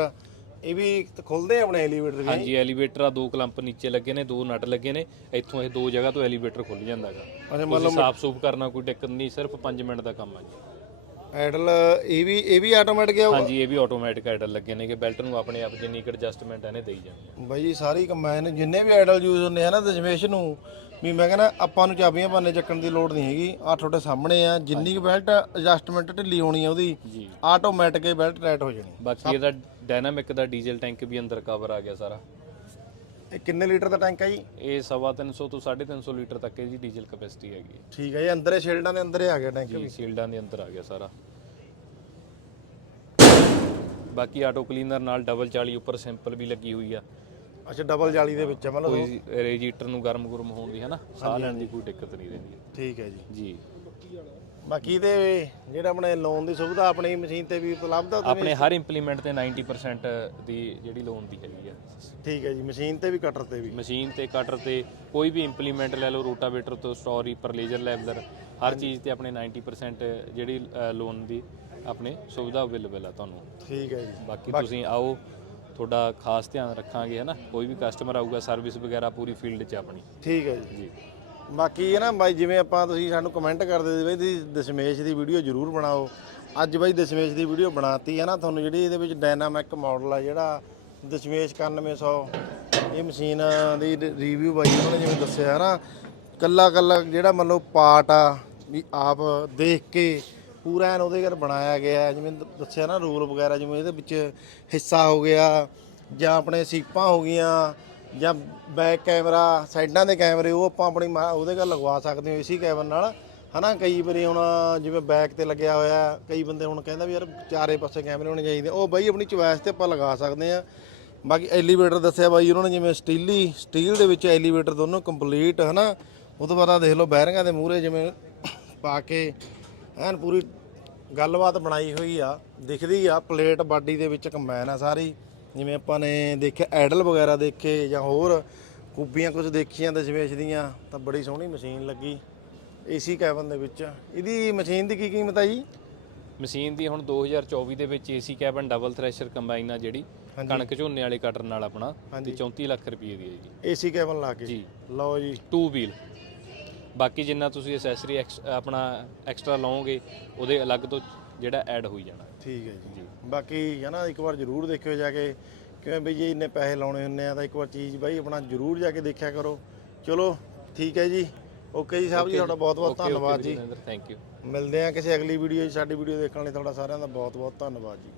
ਇਹ ਵੀ ਖੁੱਲਦੇ ਆਪਣੇ ਐਲੀਵੇਟਰ ਵੀ? ਹਾਂਜੀ ਐਲੀਵੇਟਰ ਆ ਦੋ ਕਲੰਪ ਨੀਚੇ ਲੱਗੇ ਨੇ ਦੋ ਨਟ ਲੱਗੇ ਨੇ ਇੱਥੋਂ ਇਹ ਦੋ ਜਗ੍ਹਾ ਤੋਂ ਐਲੀਵੇਟਰ ਖੁੱਲ ਜਾਂਦਾ ਹੈਗਾ ਅੱਛਾ ਤੁਸੀਂ ਸਾਫ਼ ਸੂਫ ਕਰਨਾ ਕੋਈ ਦਿੱਕਤ ਨਹੀਂ ਸਿਰਫ 5 ਮਿੰਟ ਦਾ ਕੰਮ ਆ ਜੀ। ਐਡਲ ਇਹ ਵੀ ਇਹ ਵੀ ਆਟੋਮੈਟਿਕ ਆ ਹਾਂਜੀ ਇਹ ਵੀ ਆਟੋਮੈਟਿਕ ਆਈਡਲ ਲੱਗੇ ਨੇ ਕਿ ਬੈਲਟ ਨੂੰ ਆਪਣੇ ਆਪ ਜਿੰਨੀ ਕੁ ਐਡਜਸਟਮੈਂਟ ਇਹਨੇ ਦੇਈ ਜਾਣੀ ਬਾਈ ਜੀ ਸਾਰੀ ਕੰਬਾਈਨ ਜਿੰਨੇ ਵੀ ਆਈਡਲ ਯੂਜ਼ ਹੁੰਦੇ ਆ ਨਾ ਦਸ਼ਮੇਸ਼ ਨੂੰ ਵੀ ਮੈਂ ਕਹਿੰਦਾ ਆਪਾਂ ਨੂੰ ਚਾਬੀਆਂ ਭਾਨੇ ਚੱਕਣ ਦੀ ਲੋੜ ਨਹੀਂ ਹੈਗੀ ਆ ਤੁਹਾਡੇ ਸਾਹਮਣੇ ਆ ਜਿੰਨੀ ਕੁ ਬੈਲਟ ਐਡਜਸਟਮੈਂਟ ਢਿੱਲੀ ਹੋਣੀ ਆ ਉਹਦੀ ਜੀ। ਆਟੋਮੈਟਿਕ ਹੀ ਬੈਲਟ ਟਾਈਟ ਹੋ ਜਾਣੀ। ਬਾਕੀ ਇਹਦਾ ਡਾਇਨਾਮਿਕ ਦਾ ਡੀਜ਼ਲ ਟੈਂਕ ਵੀ ਅੰਦਰ ਕਵਰ ਆ ਗਿਆ ਸਾਰਾ। ਇਹ ਕਿੰਨੇ ਲੀਟਰ ਦਾ ਟੈਂਕ ਆ ਜੀ? ਇਹ ਸਵਾ ਤਿੰਨ ਸੌ ਤੋਂ 350 ਲੀਟਰ ਤੱਕ ਇਹਦੀ ਡੀਜ਼ਲ ਕਪੈਸਿਟੀ ਹੈਗੀ ਹੈ। ਠੀਕ ਹੈ ਇਹ ਅੰਦਰੇ ਸ਼ੀਲਡਾਂ ਦੇ ਅੰਦਰ ਹੀ ਆ ਗਿਆ ਟੈਂਕ ਜੀ ਸੀਲਡਾਂ ਦੇ ਅੰਦਰ ਆ ਗਿਆ ਸਾਰਾ। ਬਾਕੀ ਆਟੋ ਕਲੀਨਰ ਨਾਲ ਡਬਲ 40 ਉੱਪਰ ਸਿੰਪਲ ਵੀ ਲੱਗੀ ਹੋਈ ਆ। ਅੱਛਾ ਡਬਲ ਜਾਲੀ ਦੇ ਵਿੱਚ ਆ ਮਤਲਬ ਕੋਈ ਰੇਜੀਟਰ ਨੂੰ ਗਰਮ ਗੁਰਮ ਹੋਣ ਦੀ ਹੈ ਨਾ ਸਾਹ ਲੈਣ ਦੀ ਕੋਈ ਦਿੱਕਤ ਨਹੀਂ ਰਹਿੰਦੀ। ਠੀਕ ਹੈ ਜੀ। ਜੀ। ਬਾਕੀ ਇਹਦੇ ਜਿਹੜਾ ਆਪਣੇ ਲੋਨ ਦੀ ਸੁਵਿਧਾ ਆਪਣੀ ਮਸ਼ੀਨ ਤੇ ਵੀ ਉਪਲਬਧ ਆ ਆਪਣੇ ਹਰ ਇੰਪਲੀਮੈਂਟ ਤੇ 90% ਦੀ ਜਿਹੜੀ ਲੋਨ ਦੀ ਹੈਗੀ ਆ। ਠੀਕ ਹੈ ਜੀ ਮਸ਼ੀਨ ਤੇ ਵੀ ਕਟਰ ਤੇ ਵੀ। ਮਸ਼ੀਨ ਤੇ ਕਟਰ ਤੇ ਕੋਈ ਵੀ ਇੰਪਲੀਮੈਂਟ ਲੈ ਲਓ ਰੋਟਾਵੇਟਰ ਤੋਂ ਸਟੋਰੀ ਪਰ ਲੇਜ਼ਰ ਲੈਵਲਰ ਹਰ ਚੀਜ਼ ਤੇ ਆਪਣੇ 90% ਜਿਹੜੀ ਲੋਨ ਦੀ। ਆਪਣੇ ਸੁਵਿਧਾ ਅਵੇਲੇਬਲ ਆ ਤੁਹਾਨੂੰ। ਠੀਕ ਹੈ ਜੀ। ਬਾਕੀ ਤੁਸੀਂ ਆਓ ਤੁਹਾਡਾ ਖਾਸ ਧਿਆਨ ਰੱਖਾਂਗੇ ਹਨਾ? ਕੋਈ ਵੀ ਕਸਟਮਰ ਆਊਗਾ ਸਰਵਿਸ ਵਗੈਰਾ ਪੂਰੀ ਫੀਲਡ 'ਚ ਆਪਣੀ। ਠੀਕ ਹੈ ਜੀ। ਜੀ। ਬਾਕੀ ਇਹ ਨਾ ਬਾਈ ਜਿਵੇਂ ਆਪਾਂ ਤੁਸੀਂ ਸਾਨੂੰ ਕਮੈਂਟ ਕਰਦੇ ਸੀ ਬਈ ਤੁਸੀਂ ਦਸ਼ਮੇਸ਼ ਦੀ ਵੀਡੀਓ ਜ਼ਰੂਰ ਬਣਾਓ। ਅੱਜ ਬਾਈ ਦਸ਼ਮੇਸ਼ ਦੀ ਵੀਡੀਓ ਬਣਾਤੀ ਹੈ ਨਾ ਤੁਹਾਨੂੰ ਜਿਹੜੀ ਇਹਦੇ ਵਿੱਚ ਡਾਇਨਾਮਿਕ ਮਾਡਲ ਆ ਜਿਹੜਾ ਦਸ਼ਮੇਸ਼ 9100 ਇਹ ਮਸ਼ੀਨ ਦੀ ਰਿਵਿਊ ਬਾਈ ਉਹਨਾਂ ਨੇ ਜਿਵੇਂ ਦੱਸਿਆ ਹੈ ਨਾ ਕੱਲਾ ਕੱਲਾ ਜਿਹੜਾ ਮੰਨ ਲਓ ਪਾਰਟ ਆ ਵੀ ਆਪ ਦੇਖ ਕੇ ਪੂਰਾ ਐਨ ਉਹਦੇ ਘਰ ਬਣਾਇਆ ਗਿਆ ਹੈ। ਜਿਵੇਂ ਦ- ਦੱਸਿਆ ਨਾ, ਰੂਲ ਵਗੈਰਾ, ਜਿਵੇਂ ਇਹਦੇ ਵਿੱਚ ਹਿੱਸਾ ਹੋ ਗਿਆ ਜਾਂ ਆਪਣੇ ਸੀਪਾਂ ਹੋ ਗਈਆਂ ਜਾਂ ਬੈਕ ਕੈਮਰਾ, ਸਾਈਡਾਂ ਦੇ ਕੈਮਰੇ, ਉਹ ਆਪਾਂ ਆਪਣੀ ਮਾ- ਉਹਦੇ ਘਰ ਲਗਵਾ ਸਕਦੇ ਹੋ ਇਸੀ ਕੈਮਰ ਨਾਲ। ਹਨਾ, ਕਈ ਵਾਰੀ ਹੁਣ ਜਿਵੇਂ ਬੈਕ ਤੇ ਲੱਗਿਆ ਹੋਇਆ ਕਈ ਬੰਦੇ ਹੁਣ ਕਹਿੰਦਾ ਵੀ ਯਾਰ ਚਾਰੇ ਪਾਸੇ ਕੈਮਰੇ ਹੋਣੇ ਚਾਹੀਦੇ। ਉਹ ਬਾਈ ਆਪਣੀ ਚੁਆਇਸ ਤੇ ਆਪਾਂ ਲਗਾ ਸਕਦੇ ਆ ਬਾਕੀ ਐਲੀਵੇਟਰ ਦੱਸਿਆ ਬਾਈ, ਉਹਨਾਂ ਨੇ ਜਿਵੇਂ ਸਟੀਲੀ, ਸਟੀਲ ਦੇ ਵਿੱਚ ਐਲੀਵੇਟਰ ਦੋਨੋਂ ਕੰਪਲੀਟ ਹਨਾ। ਉਹ ਤੋਂ ਬਾਅਦ ਆਹ ਦੇਖ ਲਓ ਬੈਰਿੰਗਾਂ ਦੇ ਮੂਹਰੇ ਜਿਵੇਂ ਪਾ ਕੇ ਐਨ ਪੂਰੀ ਗੱਲਬਾਤ ਬਣਾਈ ਹੋਈ ਆ ਦਿਖਦੀ ਆ ਪਲੇਟ ਬਾਡੀ ਦੇ ਵਿੱਚ ਕੰਬਾਈਨ ਆ ਸਾਰੀ। ਜਿਵੇਂ ਆਪਾਂ ਨੇ ਦੇਖਿਆ ਐਡਲ ਵਗੈਰਾ ਦੇਖੇ ਜਾਂ ਹੋਰ ਖੂਬੀਆਂ ਕੁਝ ਦੇਖੀਆਂ ਦਸ਼ਮੇਸ਼ ਦੀਆਂ ਤਾਂ ਬੜੀ ਸੋਹਣੀ ਮਸ਼ੀਨ ਲੱਗੀ ਏਸੀ ਕੈਬਨ ਦੇ ਵਿੱਚ। ਇਹਦੀ ਮਸ਼ੀਨ ਦੀ ਕੀ ਕੀਮਤ ਆ ਜੀ? ਮਸ਼ੀਨ ਦੀ ਹੁਣ 2024 ਦੇ ਵਿੱਚ AC cabin double thresher combine ਆ ਜਿਹੜੀ ਕਣਕ ਝੋਨੇ ਵਾਲੇ ਕਟਰ ਨਾਲ ਆਪਣਾ ਤੇ 34 ਲੱਖ ਰੁਪਏ ਦੀ ਹੈ ਜੀ। ਏਸੀ ਕੈਬਨ ਲਾ ਕੇ? ਜੀ। ਲਓ ਜੀ। ਟੂ ਵੀਲ ਬਾਕੀ ਜਿੰਨਾ ਤੁਸੀਂ ਐਕਸੈਸਰੀ ਆਪਣਾ ਐਕਸਟਰਾ ਲਓਗੇ ਉਹਦੇ ਅਲੱਗ ਤੋਂ ਜਿਹੜਾ ਐਡ ਹੋਈ ਜਾਣਾ। ਠੀਕ ਹੈ ਜੀ। ਬਾਕੀ ਹੈ ਨਾ ਇੱਕ ਵਾਰ ਜ਼ਰੂਰ ਦੇਖਿਓ ਜਾ ਕੇ ਕਿਵੇਂ ਬਈ ਜੇ ਇੰਨੇ ਪੈਸੇ ਲਾਉਣੇ ਹੁੰਨੇ ਆ ਤਾਂ ਇੱਕ ਵਾਰ ਚੀਜ਼ ਬਾਈ ਆਪਣਾ ਜ਼ਰੂਰ ਜਾ ਕੇ ਦੇਖਿਆ ਕਰੋ। ਚਲੋ ਠੀਕ ਹੈ ਜੀ। ਓਕੇ ਜੀ ਸਾਹਿਬ ਜੀ ਤੁਹਾਡਾ ਬਹੁਤ ਬਹੁਤ ਧੰਨਵਾਦ ਜੀ। ਥੈਂਕ ਯੂ ਮਿਲਦੇ ਆ ਕਿਸੇ ਅਗਲੀ ਵੀਡੀਓ 'ਚ। ਸਾਡੀ ਵੀਡੀਓ ਦੇਖਣ ਲਈ ਤੁਹਾਡਾ ਸਾਰਿਆਂ ਦਾ ਬਹੁਤ ਬਹੁਤ ਧੰਨਵਾਦ ਜੀ।